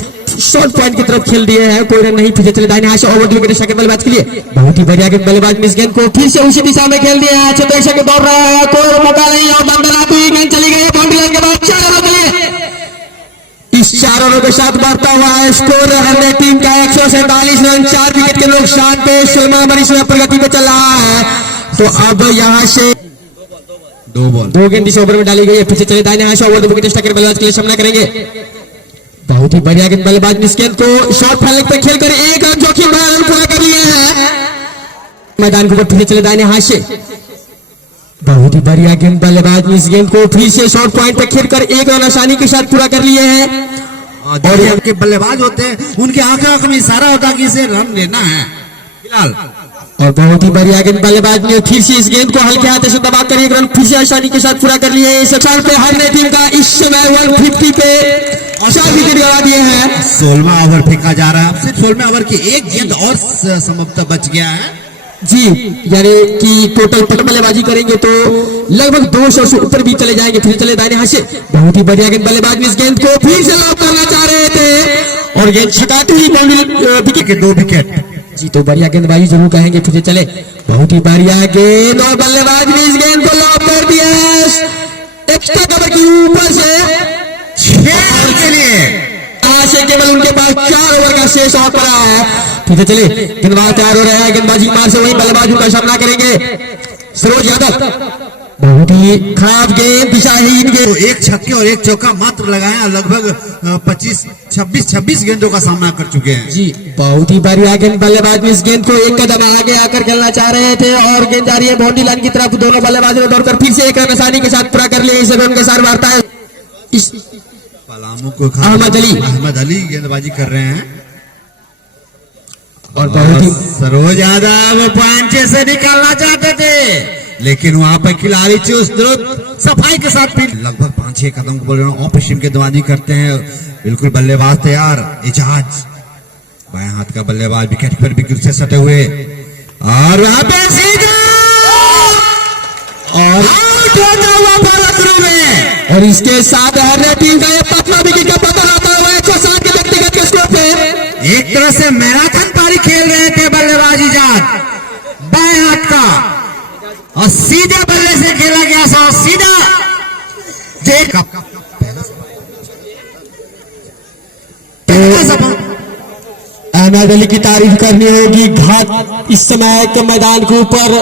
शॉर्ट पॉइंट की तरफ खेल दिए हैं, कोई रन नहीं। फिर चले दाहिने हाथ से, ओवर विकेट सेकंड बल्लेबाज के लिए, बहुत ही बढ़िया गेंद, बल्लेबाज ने इस गेंद को फिर से उसी दिशा में खेल दिया है। रक्षक दौड़ रहा है, कोई मौका नहीं, और दम दलाती हुई गेंद चली गई है बाउंड्री लाइन के बाद 4 रनों के लिए। इस 4 रनों के साथ बढ़ता हुआ है स्कोर हमारे टीम का 147 रन, 4 विकेट के नुकसान पे सलमान बड़ी प्रगति पे चल रहा है। तो अब यहाँ से 2 गेंद इस ओवर में डाली गई है। पीछे चले दाहिने हाथ से, ओवर विकेट स्ट्राइकर बल्लेबाज के लिए सामना करेंगे। बहुत ही बढ़िया गेंद, बल्लेबाज ने इस गेंद को शॉर्ट फैलने पे खेलकर 1 रन जोखिम भरा रन पूरा कर लिए हैं मैदान के ऊपर। पीछे चले दाहिने हाथ से, बहुत ही बढ़िया गेंद, बल्लेबाज ने इस गेंद को फिर से शॉर्ट पॉइंट पे खेलकर 1 रन आसानी के साथ पूरा कर लिए हैं। और ये उनके बल्लेबाज होते हैं, उनके आंख में इशारा होता है कि इसे रन लेना है फिलहाल। और बहुत ही बढ़िया गेंद, बल्लेबाज ने फिर से इस गेंद को हल्के हाथ से दबाकर 1 रन फिर से आसानी के साथ पूरा कर लिए हैं। इस स्थान पे हमारे टीम का इस समय 150 पे 4 विकेट गवा दिए हैं। 16वां ओवर फेंका जा रहा है, अब सिर्फ 16वें ओवर की 1 गेंद और संभवतः बच गया है जी, यानी कि टोटल पट बल्लेबाजी करेंगे तो लगभग 200 से ऊपर भी चले जाएंगे। फिर चले दाहिने हाथ से, बहुत ही बढ़िया गेंद, बल्लेबाज ने इस गेंद को फिर से लॉक करना चाह रहे थे और गेंद छकाते ही विकेट के 2 विकेट जी। तो बढ़िया गेंदबाजी जरूर कहेंगे। फिर चले, बहुत ही बढ़िया गेंद, और बल्लेबाज ने इस गेंद को लॉक कर दिया एक्स्ट्रा कवर के ऊपर से 6 रन के लिए। आज से केवल उनके पास 4 ओवर का शेष और पड़ा है। फिर चले, गेंदबाज तैयार हो रहे हैं, गेंदबाजी मार से वही बल्लेबाजों का सामना करेंगे। सरोज यादव, बहुत ही खराब गेंद, दिशाहीन गेंद, तो 1 छक्के और 1 चौका मात्र लगाए हैं, लगभग 26 गेंदों का सामना कर चुके हैं जी। बहुत ही बढ़िया गेंद, बल्लेबाज ने इस गेंद को 1 कदम आगे आकर खेलना चाह रहे थे और गेंद जा रही है बाउंड्री लाइन की तरफ। दोनों बल्लेबाजों ने दौड़कर फिर से 1 रन आसानी के साथ पूरा कर लिया। इस रन के साथ वार्ता है पलामू को अहमद अली गेंदबाजी कर रहे हैं। और बहुत ही सरोज यादव पांचे से निकालना चाहते थे, लेकिन वहां पर खिलाड़ी चुस्त दुरुस्त सफाई के साथ भी लगभग 5-6 कदम को ऑफ स्पिन गेंदबाजी करते हैं। बिल्कुल बल्लेबाज तैयार, इजाज बाएं हाथ का बल्लेबाज विकेट पर विकेट से सटे हुए, और वहां पे सीधा और आउट होता हुआ भारत में। और इसके साथ हर टीम का 5वां विकेट का पता आता हुआ 107 के व्यक्तिगत के स्कोर पे एक तरह से मैराथन पारी खेल रहे थे बल्लेबाज इजाज बाएं हाथ का, और सीधे बल्ले से खेला गया और सीधा अहमद अली की तारीफ करनी होगी। घाट इस समय के मैदान के ऊपर,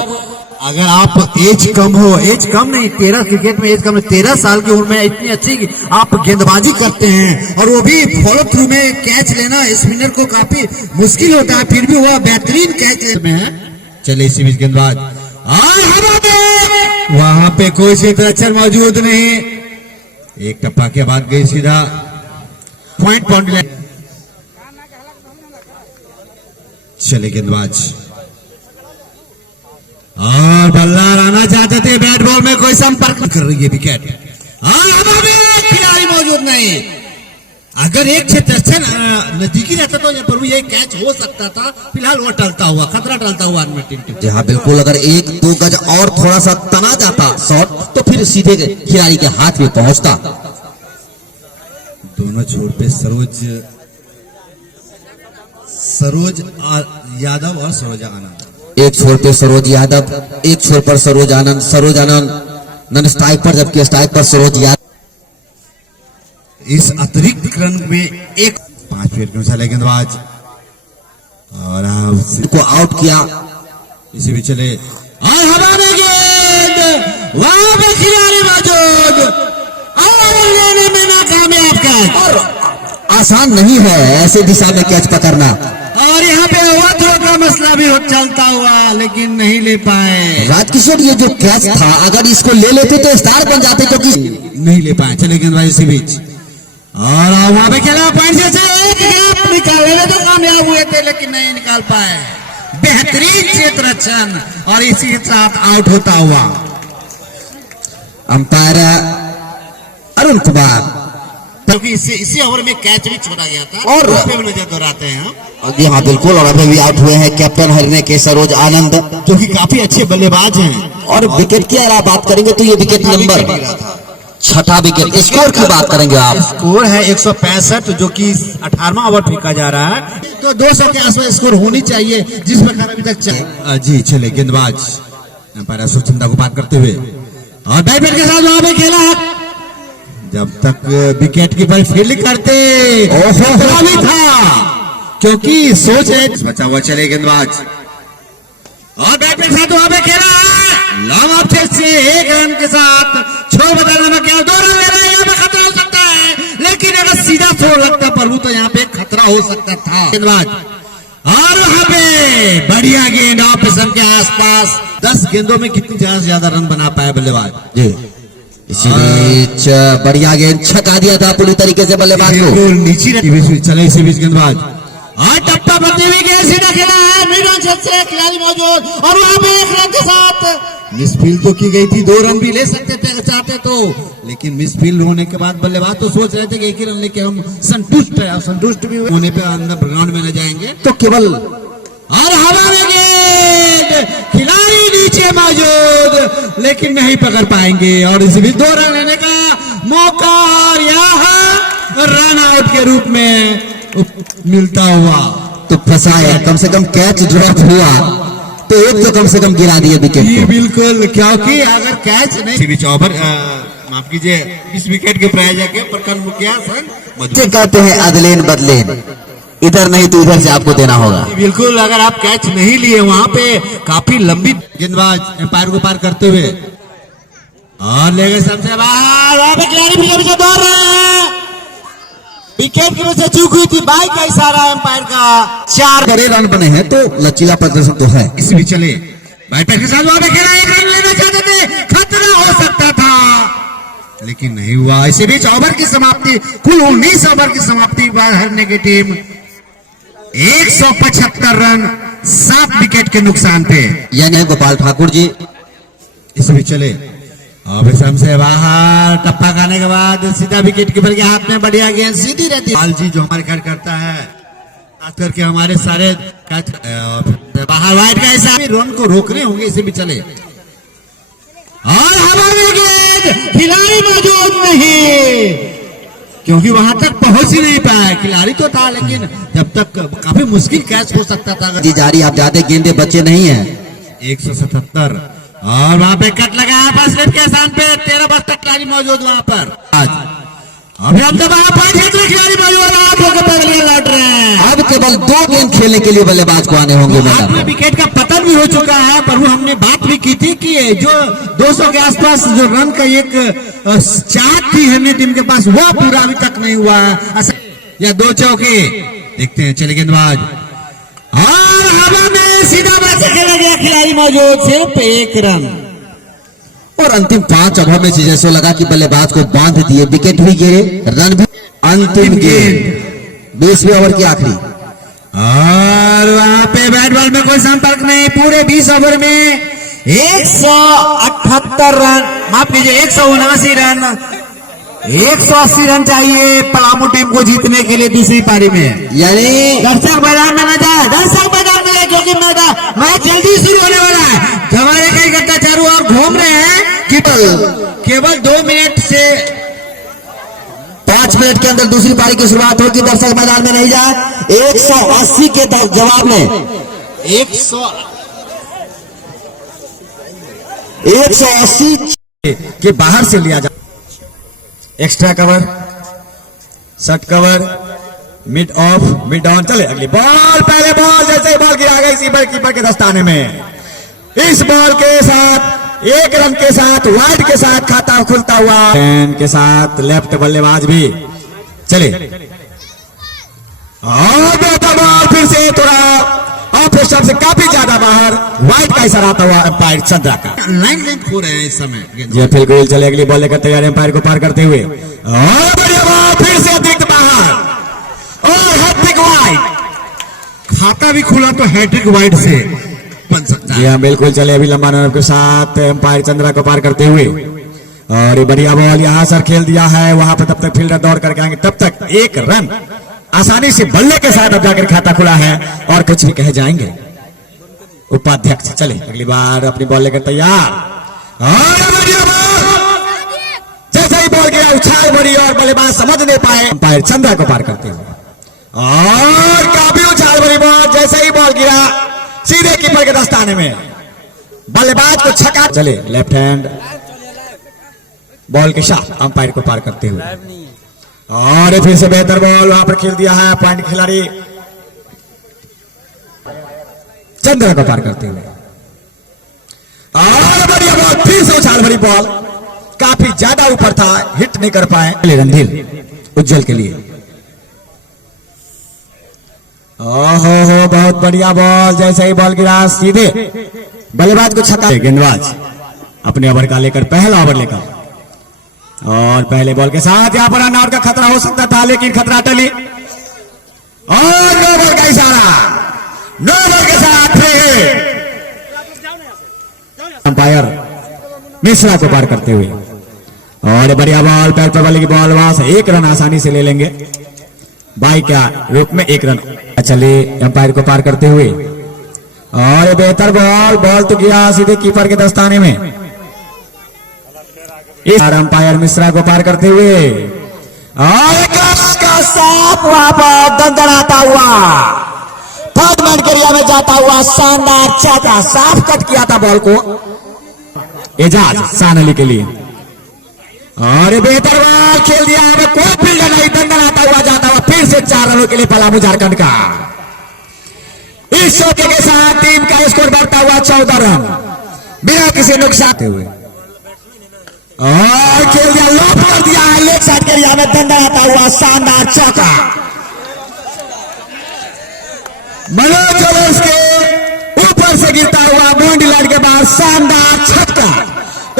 अगर आप एज कम हो, एज कम नहीं, 13 क्रिकेट में एज कम नहीं, 13 साल की उम्र में इतनी अच्छी आप गेंदबाजी करते हैं और वो भी फॉलो थ्रू में कैच लेना स्पिनर को काफी मुश्किल होता है, फिर भी वो बेहतरीन कैच लेते हैं। चले इसी बीच गेंदबाज और हवा में, वहां पे कोई क्षेत्ररक्षण मौजूद नहीं, एक टप्पा के बाद गई सीधा पॉइंट बाउंड्री। चले गेंदबाज और बल्ला आना चाहते थे, बैट बॉल में कोई संपर्क कर रही है विकेट, और हवा में खिलाड़ी मौजूद नहीं। अगर एक क्षेत्र नजदीकी रहता तो प्रभु ये कैच हो सकता था, फिलहाल वो टलता हुआ, खतरा टलता हुआ जी हाँ बिल्कुल, अगर 1-2 गज और थोड़ा सा तना जाता शॉट तो फिर सीधे खिलाड़ी के हाथ में पहुंचता। दोनों छोर पे सरोज यादव और सरोजा आनंद, एक छोर पे सरोज यादव, एक छोर पर सरोज आनंद नन स्ट्राइक पर, जबकि स्ट्राइक पर सरोज यादव। इस अतिरिक्त रन में 5 विकेट में चले गेंदबाज और को आउट किया। इसी भी चले और हवा में गेंद, वहां पे खिलाड़ी मौजूद और लेने में नाकामयाब कैच, और आसान नहीं है ऐसे दिशा में कैच पकड़ना, और यहाँ पे ओवरथ्रो का मसला भी चलता हुआ, लेकिन नहीं ले पाए राजकिशोर। ये जो कैच था अगर इसको ले लेते तो स्टार बन जाते, क्योंकि नहीं ले पाए। चले गेंदबाज इसी बीच और वहां पे खेला पॉइंट से एक गैप निकालने में तो कामयाब हुए थे, लेकिन नहीं निकाल पाए। बेहतरीन क्षेत्ररक्षण और इसी के साथ आउट होता हुआ। अंपायर अरुण कुमार क्योंकि इसी ओवर में कैच भी छोड़ा गया था और पे भी नजर दोहराते हैं हम। जी हाँ बिल्कुल, और अभी भी आउट हुए हैं कैप्टन हरने के सरोज आनंद, जो कि काफी अच्छे बल्लेबाज हैं। और विकेट की अगर आप बात करेंगे तो ये विकेट नंबर 6ठा विकेट। स्कोर की बात करेंगे आप, स्कोर है 165, जो कि 18वां ओवर फेंका जा रहा है, तो 200 के आसपास स्कोर होनी चाहिए, जिस प्रकार अभी तक जी चले गेंदबाज अंपायर अशोक चंदा को पार करते हुए और बैटमैन के साथ वहां पे खेला, जब तक विकेट कीपर फील्डिंग करते खतरा भी था, क्योंकि सोच है बचा हुआ चले गेंदबाज और बैटमैन के साथ वहां पे खेला लॉन्ग ऑफ से 1 रन के साथ 6 बदलने में क्या 2 रन ले रहे हैं, यहाँ पे खतरा हो सकता है, लेकिन अगर सीधा छोड़ लगता प्रभु तो यहाँ पे खतरा हो सकता था। गेंदबाज और वहां पे बढ़िया गेंद ऑफ स्टंप के आसपास 10 गेंदों में कितनी ज्यादा रन बना पाया बल्लेबाज जी। इसी बीच बढ़िया गेंद छका दिया था पूरी तरीके से बल्लेबाज को, नीचे चले इसी बीच गेंदबाज और टप्पा भरती हुई गेंद सीधा खेला है, मिड ऑन से खिलाड़ी मौजूद और वहां पे 1 रन के साथ मिसफील्ड तो की गई थी, 2 रन भी ले सकते थे अगर चाहते तो, लेकिन मिसफील्ड होने के बाद बल्लेबाज तो सोच रहे थे कि 1 ही रन लेके हम संतुष्ट है, संतुष्ट भी होने पे अंदर ग्राउंड में न जाएंगे तो केवल और हवा में गेंद खिलाड़ी नीचे मौजूद लेकिन नहीं पकड़ पाएंगे और इस भी 2 रन लेने का मौका और यहाँ रन आउट के रूप में मिलता हुआ तो फंसाया, कम से कम कैच ड्रॉप हुआ तो एक तो कम से कम गिरा दिए विकेट जी को। बिल्कुल, क्योंकि अगर कैच नहीं बीच ओवर माफ कीजिए इस विकेट के प्रायोजक के प्रकाश मुखिया ये कहते हैं अदलेन बदलेन, इधर नहीं तो इधर से आपको देना होगा। बिल्कुल, अगर आप कैच नहीं लिए वहां पे काफी लंबी गेंदबाज एम्पायर को पार करते हुए और ले गए सबसे बाहर, वहां पे खिलाड़ी पीछे दौड़ रहे हैं, विकेट की वजह से चूक हुई थी, बाई का इशारा एम्पायर का 4 बड़े रन बने हैं तो लचीला प्रदर्शन तो है। इस भी चले बैटर के साथ वहां पे खेला, 1 रन लेना चाहते थे, खतरा हो सकता था लेकिन नहीं हुआ। इसी बीच ओवर की समाप्ति, कुल 19 ओवर की समाप्ति के बाद हारने की टीम 175 रन 7 विकेट के नुकसान पे, यानी गोपाल ठाकुर जी इस भी चले अब से बाहर, टप्पा खाने के बाद सीधा विकेट कीपर के हाथ में बढ़िया गेंद सीधी रहती है। जी जो हमारे कार्य करता है खास करके हमारे सारे बाहर वाइड का ऐसा रन को रोकने होंगे, इसे भी चले और हवा में गेंद खिलाड़ी मौजूद नहीं, क्योंकि वहां तक पहुंच ही नहीं पाया, खिलाड़ी तो था लेकिन जब तक काफी मुश्किल कैच हो सकता था। जी जारी, आप ज्यादा गेंदे बच्चे नहीं है। 177 और वहां पे कट लगाया फर्स्ट स्लिप के स्थान पे 13 बस तक खिलाड़ी मौजूद वहां पर। अभी हम तो खिलाड़ी मौजूद लौट रहे हैं। अब केवल 2 गेंद खेलने के लिए बल्लेबाज को आने होंगे मैदान में। विकेट का पतन भी हो चुका है, पर वो हमने बात भी की थी कि जो 200 के आसपास जो रन का एक चाहत थी हरने टीम के पास, वो पूरा अभी तक नहीं हुआ है, या 2 चौके देखते हैं। चले गेंदबाज और हवा में सीधा बात से खेला गया, खिलाड़ी मौजूद, सिर्फ 1 रन और अंतिम 5 ओवर में जैसे लगा कि बल्लेबाज को बांध दिए, विकेट भी गिरे, रन भी। अंतिम गेंद 20वें ओवर की आखिरी और वहां पे बैट बॉल में कोई संपर्क नहीं, पूरे 20 ओवर में 178 रन, माफ कीजिए 179 रन, 180 रन चाहिए पलामू टीम को जीतने के लिए दूसरी पारी में। यानी दर्शक मैदान में न जाए, दर्शक मैदान में जाए, क्योंकि मैच जल्दी शुरू होने वाला है। हमारे कई करता चारों ओर घूम रहे हैं कि केवल 2 मिनट से 5 मिनट के अंदर दूसरी पारी की शुरुआत होगी। दर्शक मैदान में नहीं जाए। 180 के जवाब में 180 के बाहर से लिया जाए। Extra cover, shot cover, mid of, mid on, चले अगली बॉल। पहले बॉल जैसे ही बॉल गिरा गई कीपर कीपर के दस्ताने में, इस बॉल के साथ 1 रन के साथ वाइड के साथ खाता खुलता हुआ के साथ लेफ्ट बल्लेबाज भी चले और बॉल फिर से थोड़ा ऑफ स्टंप से काफी ज्यादा बाहर, वाइड का इशारा आता हुआ एम्पायर चंद्रा का। लाइन खो रहे हैं इस समय जी बिल्कुल। चले अगली बॉल लेकर तैयार एम्पायर को पार करते हुए और बढ़िया बॉल फिर से अतिरिक्त बाहर और हैट्रिक वाइड, खाता भी खुला तो हैट्रिक वाइड से बन सकता है। बिल्कुल। चले अभी लंबा रन के साथ एम्पायर चंद्रा को पार करते हुए और ये बढ़िया बॉल यहाँ सर खेल दिया है, वहां पर तब तक फील्डर दौड़ करके आएंगे, तब तक एक रन आसानी से बल्ले के साथ अब जाकर खाता खुला है और कुछ भी कहे जाएंगे उपाध्यक्ष। चले अगली बार अपनी बॉल लेकर तैयार, और बढ़िया बॉल, जैसे ही बॉल गया उछाल बड़ी और बल्लेबाज समझ नहीं पाए, अंपायर चंद्रा को पार करते हुए, और काफी उछाल बड़ी बॉल, जैसे ही बॉल गिरा सीधे कीपर के दस्ताने में, बल्लेबाज को छक्का। चले लेफ्ट हैंड बॉल के साथ अंपायर को पार करते हुए, और फिर से बेहतर बॉल वहां पर खेल दिया है पॉइंट खिलाड़ी चंद्रा को पार करते हुए, और बढ़िया बॉल, फिर से उछाल भरी बॉल, काफी ज्यादा ऊपर था, हिट नहीं कर पाए रणधीर उज्जवल के लिए। ओहो हो, बहुत बढ़िया बॉल, जैसे ही बॉल गिरा सीधे बल्लेबाज को छक्का। गेंदबाज अपने ओवर का लेकर पहला ओवर लेकर, और पहले बॉल के साथ यहां पर रन आउट का खतरा हो सकता था, लेकिन खतरा टली, और नो बॉल का इशारा, नो बॉल के साथ अंपायर मिश्रा को पार करते हुए, और बढ़िया बॉल, पैर पर वाली की बॉल, वहां से एक रन आसानी से ले लेंगे बाई का रूप में, एक रन। चले अंपायर को पार करते हुए, और बेहतर बॉल, बॉल तो गया सीधे कीपर के दस्ताने में, इस अंपायर मिश्रा को पार करते हुए, और का साफ वहां पर दंदनाता हुआ थर्ड एरिया में जाता हुआ शानदार चौका, साफ कट किया था बॉल को एजाज शान अली के लिए, और बेहतर बॉल खेल दिया, हमें कोई फील्डर नहीं, दंदनाता हुआ जाता हुआ फिर से 4 रनों के लिए पलामू झारखंड का। इस चौके के साथ टीम का स्कोर बढ़ता हुआ 14 रन बिना किसी नुकसान हुए, और खेल दिया, लॉक कर दिया है लेग साइड के एरिया में, दंदनाता हुआ शानदार चौका, मनोज जोवर्स के ऊपर से गिरता हुआ बाउंड्री लाइन के बाद शानदार छक्का,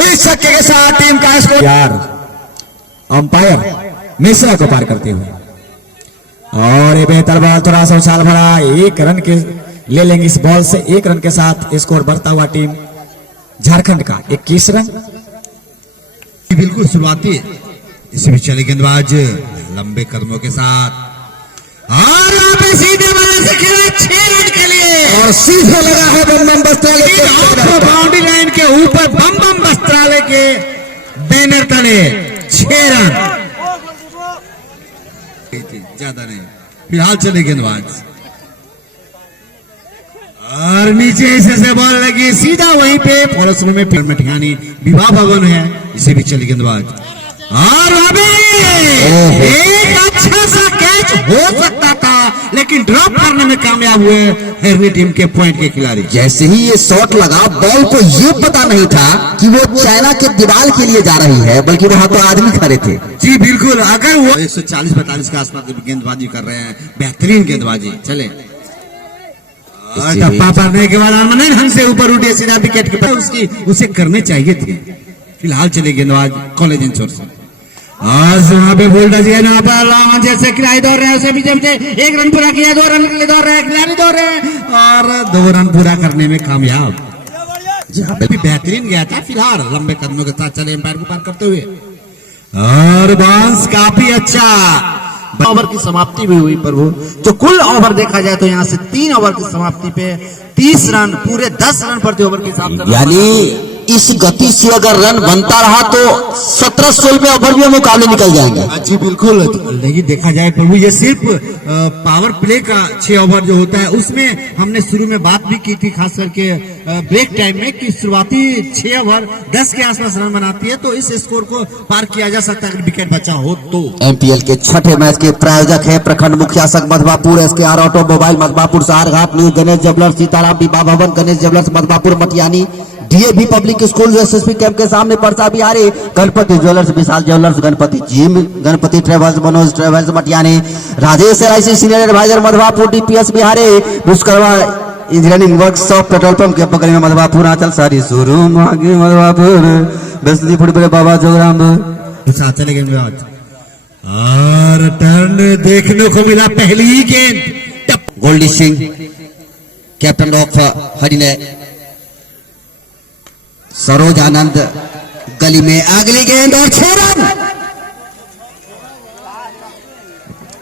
इस छक्के के साथ टीम का स्कोर। यार अंपायर मिश्रा को पार करते हुए, और ये बेहतर बॉल, थोड़ा सा उछाल भरा, एक रन के ले लेंगे इस बॉल से, एक रन के साथ स्कोर बढ़ता हुआ टीम झारखंड का 21 रन। बिल्कुल शुरुआती इसी भी चले गेंदबाज लंबे कदमों के साथ, और यहाँ पे सीधे वाले से खेला 6 रन के लिए, और सीधे लगा है बम बम वस्त्रालय बाउंड्री लाइन के ऊपर, बम बम वस्त्रालय के बैनर तले 6 रन, ज्यादा नहीं। फिलहाल चले गेंदबाज, और नीचे से बॉल लगी सीधा वहीं पे फॉरेस्ट में मठियानी विवाह भवन है, इसे भी चले गेंदबाज, और अभी एक अच्छा सा कैच हो सकता था, लेकिन ड्रॉप करने में कामयाब हुए हेरनी टीम के पॉइंट के खिलाड़ी। जैसे ही ये शॉट लगा, बॉल को ये पता नहीं था कि वो चाइना के दीवार के लिए जा रही है, बल्कि वहां तो आदमी खड़े थे। जी बिल्कुल, अगर वो 140-42 के आसपास गेंदबाजी कर रहे हैं, बेहतरीन गेंदबाजी। चले टप्पा पड़ने के बाद अरमान हमसे ऊपर उठे सीधा विकेट के पास, उसकी उसे करने चाहिए थे। फिलहाल चले गेंदबाज कॉलेज इंश्योर से, आज वहां पे वोल्टेज है ना पर जैसे खिलाड़ी दौड़ रहे हैं, उसे पीछे एक रन पूरा किया, 2 रन के लिए दौड़ रहे हैं, खिलाड़ी दौड़ रहे हैं, और 2 रन पूरा करने में कामयाब, जहां पे भी बेहतरीन गया था। फिलहाल लंबे कदमों के साथ चले एम्पायर को पार करते हुए, और बाउंस काफी अच्छा, ओवर की समाप्ति भी हुई प्रभु। जो कुल ओवर देखा जाए तो यहाँ से 3 ओवर की समाप्ति पे 30 रन, पूरे 10 रन प्रति ओवर के हिसाब से, यानी इस गति से अगर रन बनता रहा तो 17-16 ओवर में मुकाबले निकल जाएंगे। जी बिल्कुल, लेकिन देखा जाए प्रभु, ये सिर्फ पावर प्ले का 6 ओवर जो होता है, उसमें हमने शुरू में बात भी की थी, खास करके ब्रेक टाइम में, कि शुरुआती 6 ओवर 10 के आसपास रन बनाती है, तो इस स्कोर को पार किया जा सकता है अगर विकेट बचा हो तो। एमपीएल के 6ठे मैच के प्रायोजक है प्रखंड मुखिया संघ Madhwapur, SKR automobile Madhwapur, Sarghat, new Ganesh jewellers Sitaram, विवाह भवन, Ganesh jewellers Madhwapur Matiyani, DAV public school SSP camp के सामने Parsa Bihari, Ganpati jewellers, Vishal jewellers, Ganpati gym, Ganpati travels, Manoj travels Matiyani, Rajesh LIC senior advisor Madhwapur, DPS Bihari, Vishwakarma engineering workshop petrol pump के बगल में मधवापुर, आंचल सारी शोरूम आगे मधवापुर, बेसली फुटबॉल बाबा जोगराम। चले गेंदबाज, और टर्न देखने को मिला, पहली गेंद गोल्डी सिंह कैप्टन ऑफ हरिने, सरोज आनंद गली में अगली गेंद और 6 रन।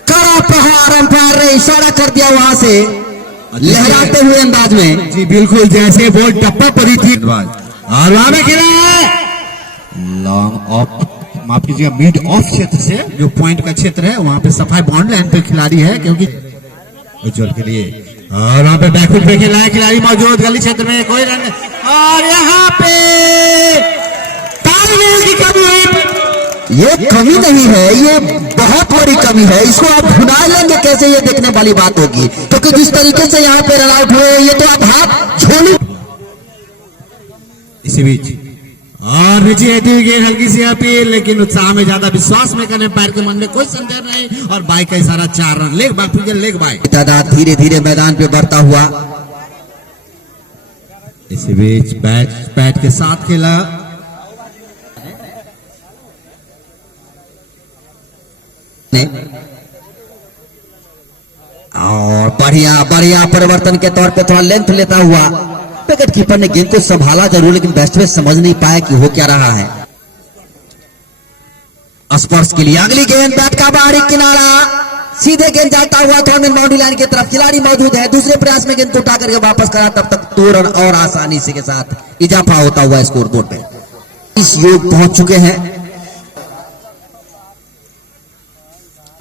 कड़ा प्रहार अंपायर ने इशारा कर दिया वहां से लहराते हुए अंदाज में। जी बिल्कुल, जैसे बॉल टप्पा पड़ी थी और वहां पे खेला है लॉन्ग ऑफ, माफ कीजिएगा मिड ऑफ क्षेत्र से, जो पॉइंट का क्षेत्र है वहां पे सफाई बाउंड्री लाइन पे खिलाड़ी है क्योंकि उज्जवल के लिए, और वहां पे बैकफुट पे खेला है खिलाड़ी मौजूद गली क्षेत्र में, कोई रन, और यहाँ पे तालमेल की कमी हुई। ये कमी नहीं है, ये बहुत बड़ी कमी है। इसको आप भुना लेंगे कैसे, ये देखने वाली बात होगी, क्योंकि जिस तरीके से यहाँ पे रन आउट हुए ये तो आप हाथ झोली। इसी बीच और नीचे आती हुई गेंद, हल्की सी अपील, लेकिन उत्साह में ज्यादा विश्वास में करने पैर के मन में कोई संदेह नहीं, और बाई का इशारा 4 run, leg bye leg bye. तादाद धीरे धीरे मैदान पे बढ़ता हुआ। इसी बीच बैट के साथ खेला और बढ़िया बढ़िया परिवर्तन के तौर पे थोड़ा लेंथ लेता हुआ विकेट कीपर ने गेंद को संभाला जरूर, लेकिन बैट्समैन समझ नहीं पाया कि हो क्या रहा है। स्पर्श के लिए अगली गेंद, बैट का बाहरी किनारा, सीधे गेंद जाता हुआ थोड़ा बाउंड्री लाइन की तरफ, खिलाड़ी मौजूद है, दूसरे प्रयास में गेंद को उठा करके वापस करा, तब तक 2 रन और आसानी से के साथ इजाफा होता हुआ स्कोर बोर्ड पे। इस योग पहुंच चुके हैं।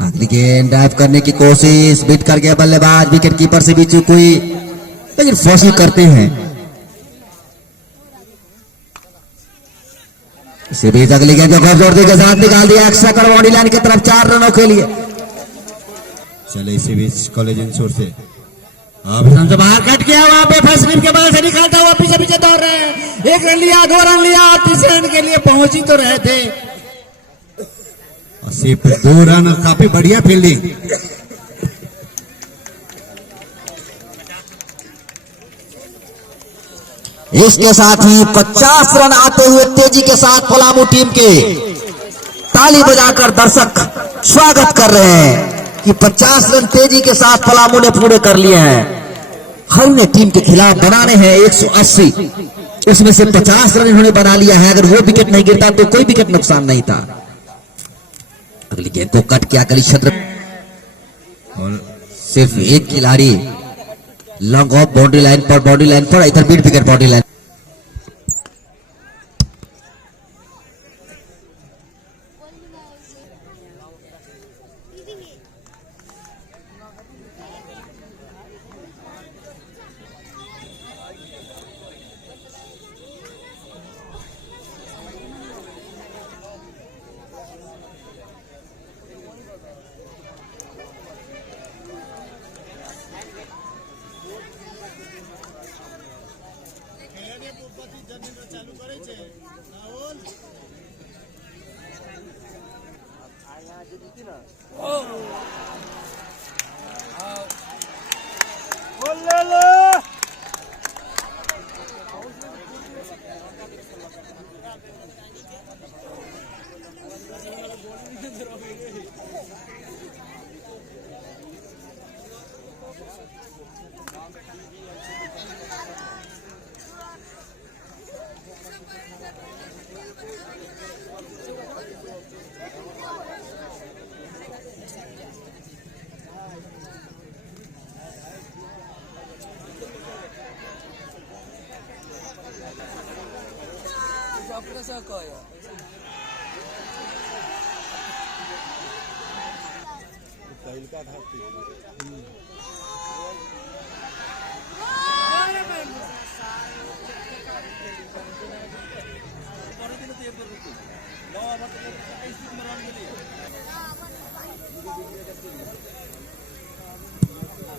अगली गेंद ड्राइव करने की कोशिश, बीट कर गया बल्लेबाज, विकेट कीपर से भी चूक हुई, लेकिन फौसी करते हैं। इसी बीच अगली गेंद जो जोरदी के साथ निकाल दिया एक्स्ट्रा कर बाउंड्री लाइन की तरफ 4 रनों के लिए। चले इसी बीच कॉलेज इंश्योर से अब से बाहर कट गया, वहां पे फर्स्ट स्लिप के बगल से निकालता हुआ पीछे पीछे दौड़ रहे हैं, 1 रन लिया, 2 रन लिया, तीसरे रन के लिए पहुंच ही तो रहे थे, और सिर्फ 2 रन और काफी बढ़िया फील्डिंग। इसके साथ ही 50 रन आते हुए तेजी के साथ पलामू टीम के ताली बजाकर दर्शक स्वागत कर रहे हैं कि 50 रन तेजी के साथ पलामू ने पूरे कर लिए हैं। हमने टीम के खिलाफ बनाने हैं 180, उसमें से 50 रन इन्होंने बना लिया है। अगर वो विकेट नहीं गिरता तो कोई विकेट नुकसान नहीं था। अगली गेंद को कट किया गली क्षेत्र और सिर्फ एक खिलाड़ी लॉन्ग ऑफ बाउंड्री लाइन पर इधर बीट विकेट बाउंड्री लाइन।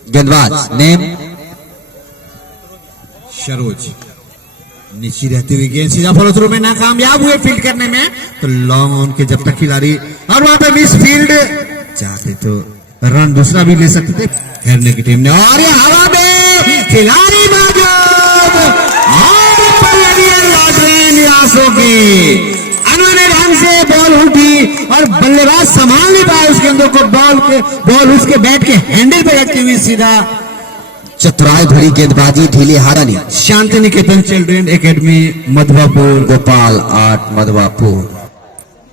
गेंदबाज नेम सरोज नीचे रहती हुई गेंद सीधा फॉलो थ्रू में नाकामयाब हुए फील्ड करने में, तो लॉन्ग ऑन के जब तक खिलाड़ी और वहां पे मिस फील्ड चाहते तो रन दूसरा भी ले सकते थे हेरने की टीम ने, और ये हवा में खिलाड़ी मौजूद उन्होंने ढंग से बॉल उठी और बल्लेबाज संभाल नहीं पाया उस गेंदों को, बॉल उसके बैट के हैंडल पे रखती हुई सीधा चतुराई भरी गेंदबाजी ढीली हारानी। शांति निकेतन चिल्ड्रन एकेडमी मधुबापुर गोपाल 8 मधुबापुर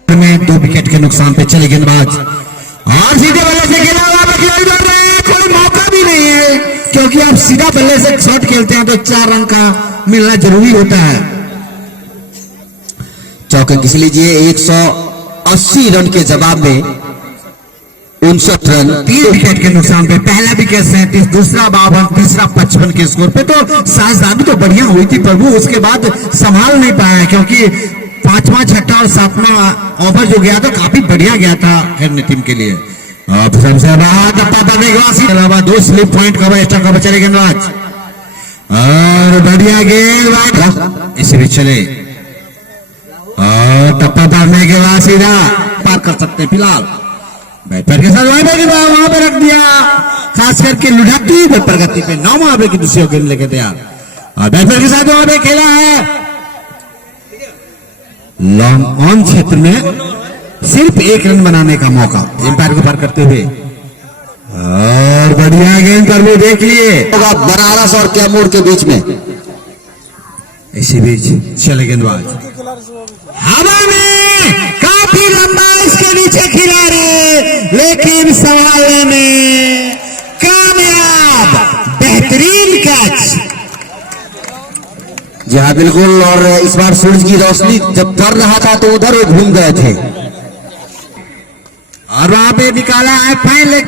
में 2 विकेट के नुकसान पे चले गेंदबाज और सीधे बल्ले से खेला हुआ खिलाड़ी लड़ रहे हैं, कोई मौका भी नहीं है क्योंकि आप सीधा बल्ले से शॉट खेलते हैं तो 4 रन का मिलना जरूरी होता है। चौके किस लीजिए 180 रन के जवाब में 59 रन। 3 विकेट के नुकसान पे पहला विकेट 37, दूसरा 52, तीसरा 55 के स्कोर पे तो साझेदारी तो बढ़िया हुई थी पर वो उसके बाद संभाल नहीं पाया क्योंकि 5वां 6वां और 7वां ओवर जो गया था काफी बढ़िया गया था हेरने टीम के लिए। सबसे बाद अलावा 2 slip point cover extra cover चले गेंदबाज और बढ़िया गेंद इसे भी चले और टप्पा मारने के बाद सीधा पार कर सकते हैं फिलहाल बैपर के साथ वहां पे रख दिया, खास करके लुढ़कती प्रगति पे 9वां ओवर की दूसरी गेंद लेके तैयार और बैपर के साथ वहां पे खेला है लॉन्ग ऑन क्षेत्र में सिर्फ 1 रन बनाने का मौका एम्पायर को पार करते हुए और बढ़िया गेंद कर लो देख लिए बनारस और कैमूर के बीच में। इसी बीच चले गेंदबाज हवा में काफी लंबा इसके नीचे खिलाड़ी लेकिन संभालने में कामयाब, बेहतरीन कैच। जी हाँ बिल्कुल, और इस बार सूरज की रोशनी जब पड़ रहा था तो उधर वो घूम गए थे और वहां पे निकाला है फाइन लेग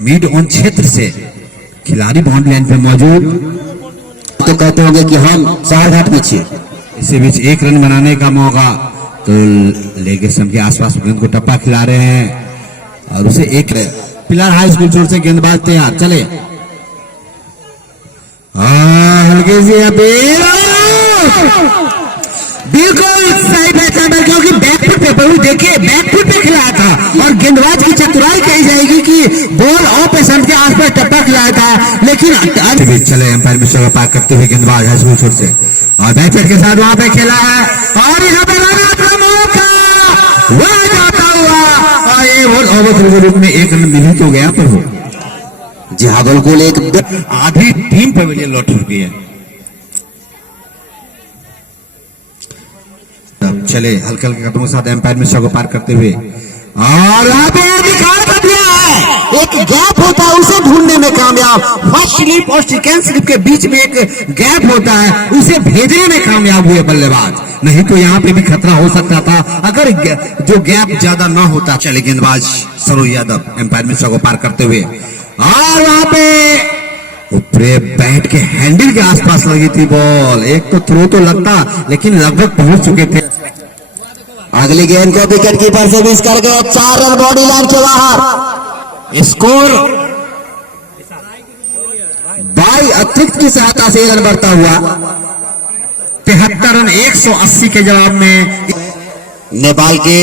मिड ऑन क्षेत्र से खिलाड़ी बाउंड्री लाइन पे मौजूद तो कहते होंगे कि हम शहरघाट में छे। इसी बीच 1 रन बनाने का मौका तो लेके सम के आसपास गेंद को टप्पा खिला रहे हैं और उसे 1 फिलहाल हाई स्कूल छोर से गेंदबाज तैयार चले हल्के से अपील बिल्कुल सही पहचान क्योंकि बैकफुट पे बहू देखिए बैकफुट पे खिलाया था और गेंदबाज की चतुराई कही जाएगी कि बॉल ऑफ पेशेंट के आसपास टप्पा खिलाया था लेकिन चले एम्पायर मिस्टर पार करते हुए गेंदबाज हाई स्कूल छोर से और बैटर के साथ वहां पे खेला है और यहाँ पे लगा था मौका वह जाता हुआ और ये ओवर के रूप में 1 रन मिल तो गया पर वो जी हाँ बिल्कुल, एक आधी टीम पवेलियन लौट चुकी है। चले हल्के हल्के कदमों के साथ एम्पायर मिस्टर को पार करते हुए और यहाँ पे अधिकार कर दिया है, एक गैप होता है उसे ढूंढने में कामयाब, फर्स्ट स्लिप और सेकेंड स्लिप के बीच में एक गैप होता है उसे भेजने में कामयाब हुए बल्लेबाज, नहीं तो यहाँ पे भी खतरा हो सकता था अगर जो गैप ज्यादा ना होता। चले गेंदबाज सरोज यादव एम्पायर मिस्टर को पार करते हुए और वहां पे ऊपरे बैट के हैंडल के आसपास लगी थी बॉल, एक तो थ्रो तो लगता लेकिन लगभग पहुंच चुके थे। अगली गेंद को विकेट कीपर से मिस कर गए, 4 रन बॉडी लाइन के बाहर। स्कोर बाई अतिरिक्त की सहायता से 1 रन बढ़ता हुआ 73 रन 180 के जवाब में नेपाल के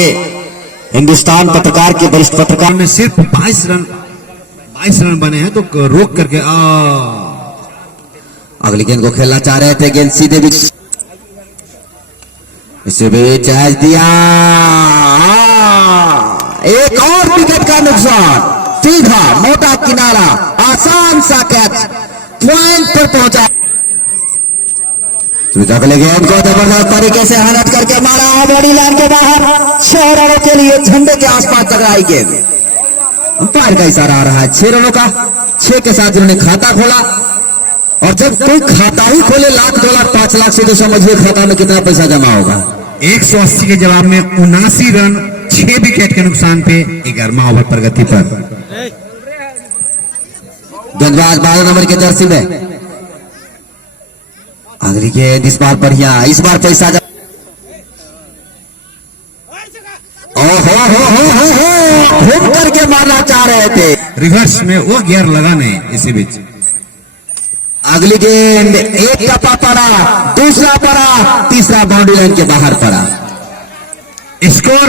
हिंदुस्तान पत्रकार के वरिष्ठ पत्रकार में सिर्फ 22 रन बने हैं तो रोक करके अगली गेंद को खेलना चाह रहे थे, गेंद सीधे भी इसे भी कैच दिया, एक और विकेट का नुकसान, सीधा मोटा किनारा, आसान सा कैच पॉइंट पर पहुंचा। अगले गेंद को जबरदस्त तरीके से हनट करके मारा है बॉडी लाइन के बाहर, 6 रनों के लिए झंडे के आसपास टकराई गेंद। अंपायर का इशारा आ रहा है 6 रनों का, 6 के साथ जिन्होंने खाता खोला और जब कोई खाता ही खोले $1,00,000 $5 लाख से तो समझिए खाता में कितना पैसा जमा होगा। 180 के जवाब में 79 रन 6 विकेट के नुकसान पे 11वां ओवर प्रगति पर। गेंदबाज 12 नंबर के जर्सी में, अगली गेंद इस बार बढ़िया, इस बार पैसा घूम करके मारना चाह रहे थे, रिवर्स में वो गियर लगा नहीं। इसी बीच अगली गेंद एक टप्पा पड़ा, दूसरा पड़ा, तीसरा बाउंड्री लाइन के बाहर पड़ा। स्कोर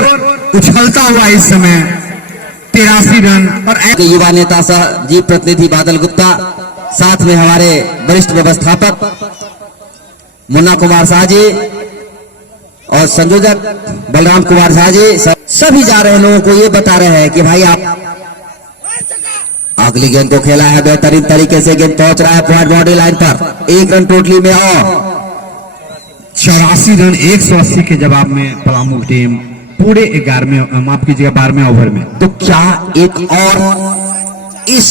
उछलता हुआ इस समय 83 रन और युवा नेता सह जीव प्रतिनिधि बादल गुप्ता, साथ में हमारे वरिष्ठ व्यवस्थापक मुन्ना कुमार शाह जी और संयोजक बलराम कुमार झा जी, सभी जा रहे लोगों को ये बता रहे हैं कि भाई अगली गेंद को खेला है बेहतरीन तरीके से, गेंद पहुंच रहा है पॉइंट बाउंड्री लाइन पर, 1 रन टोटली में और 84 रन 180 के जवाब में पलामू टीम पूरे 11वें, माफ कीजिएगा 12वें ओवर में। तो क्या एक और इस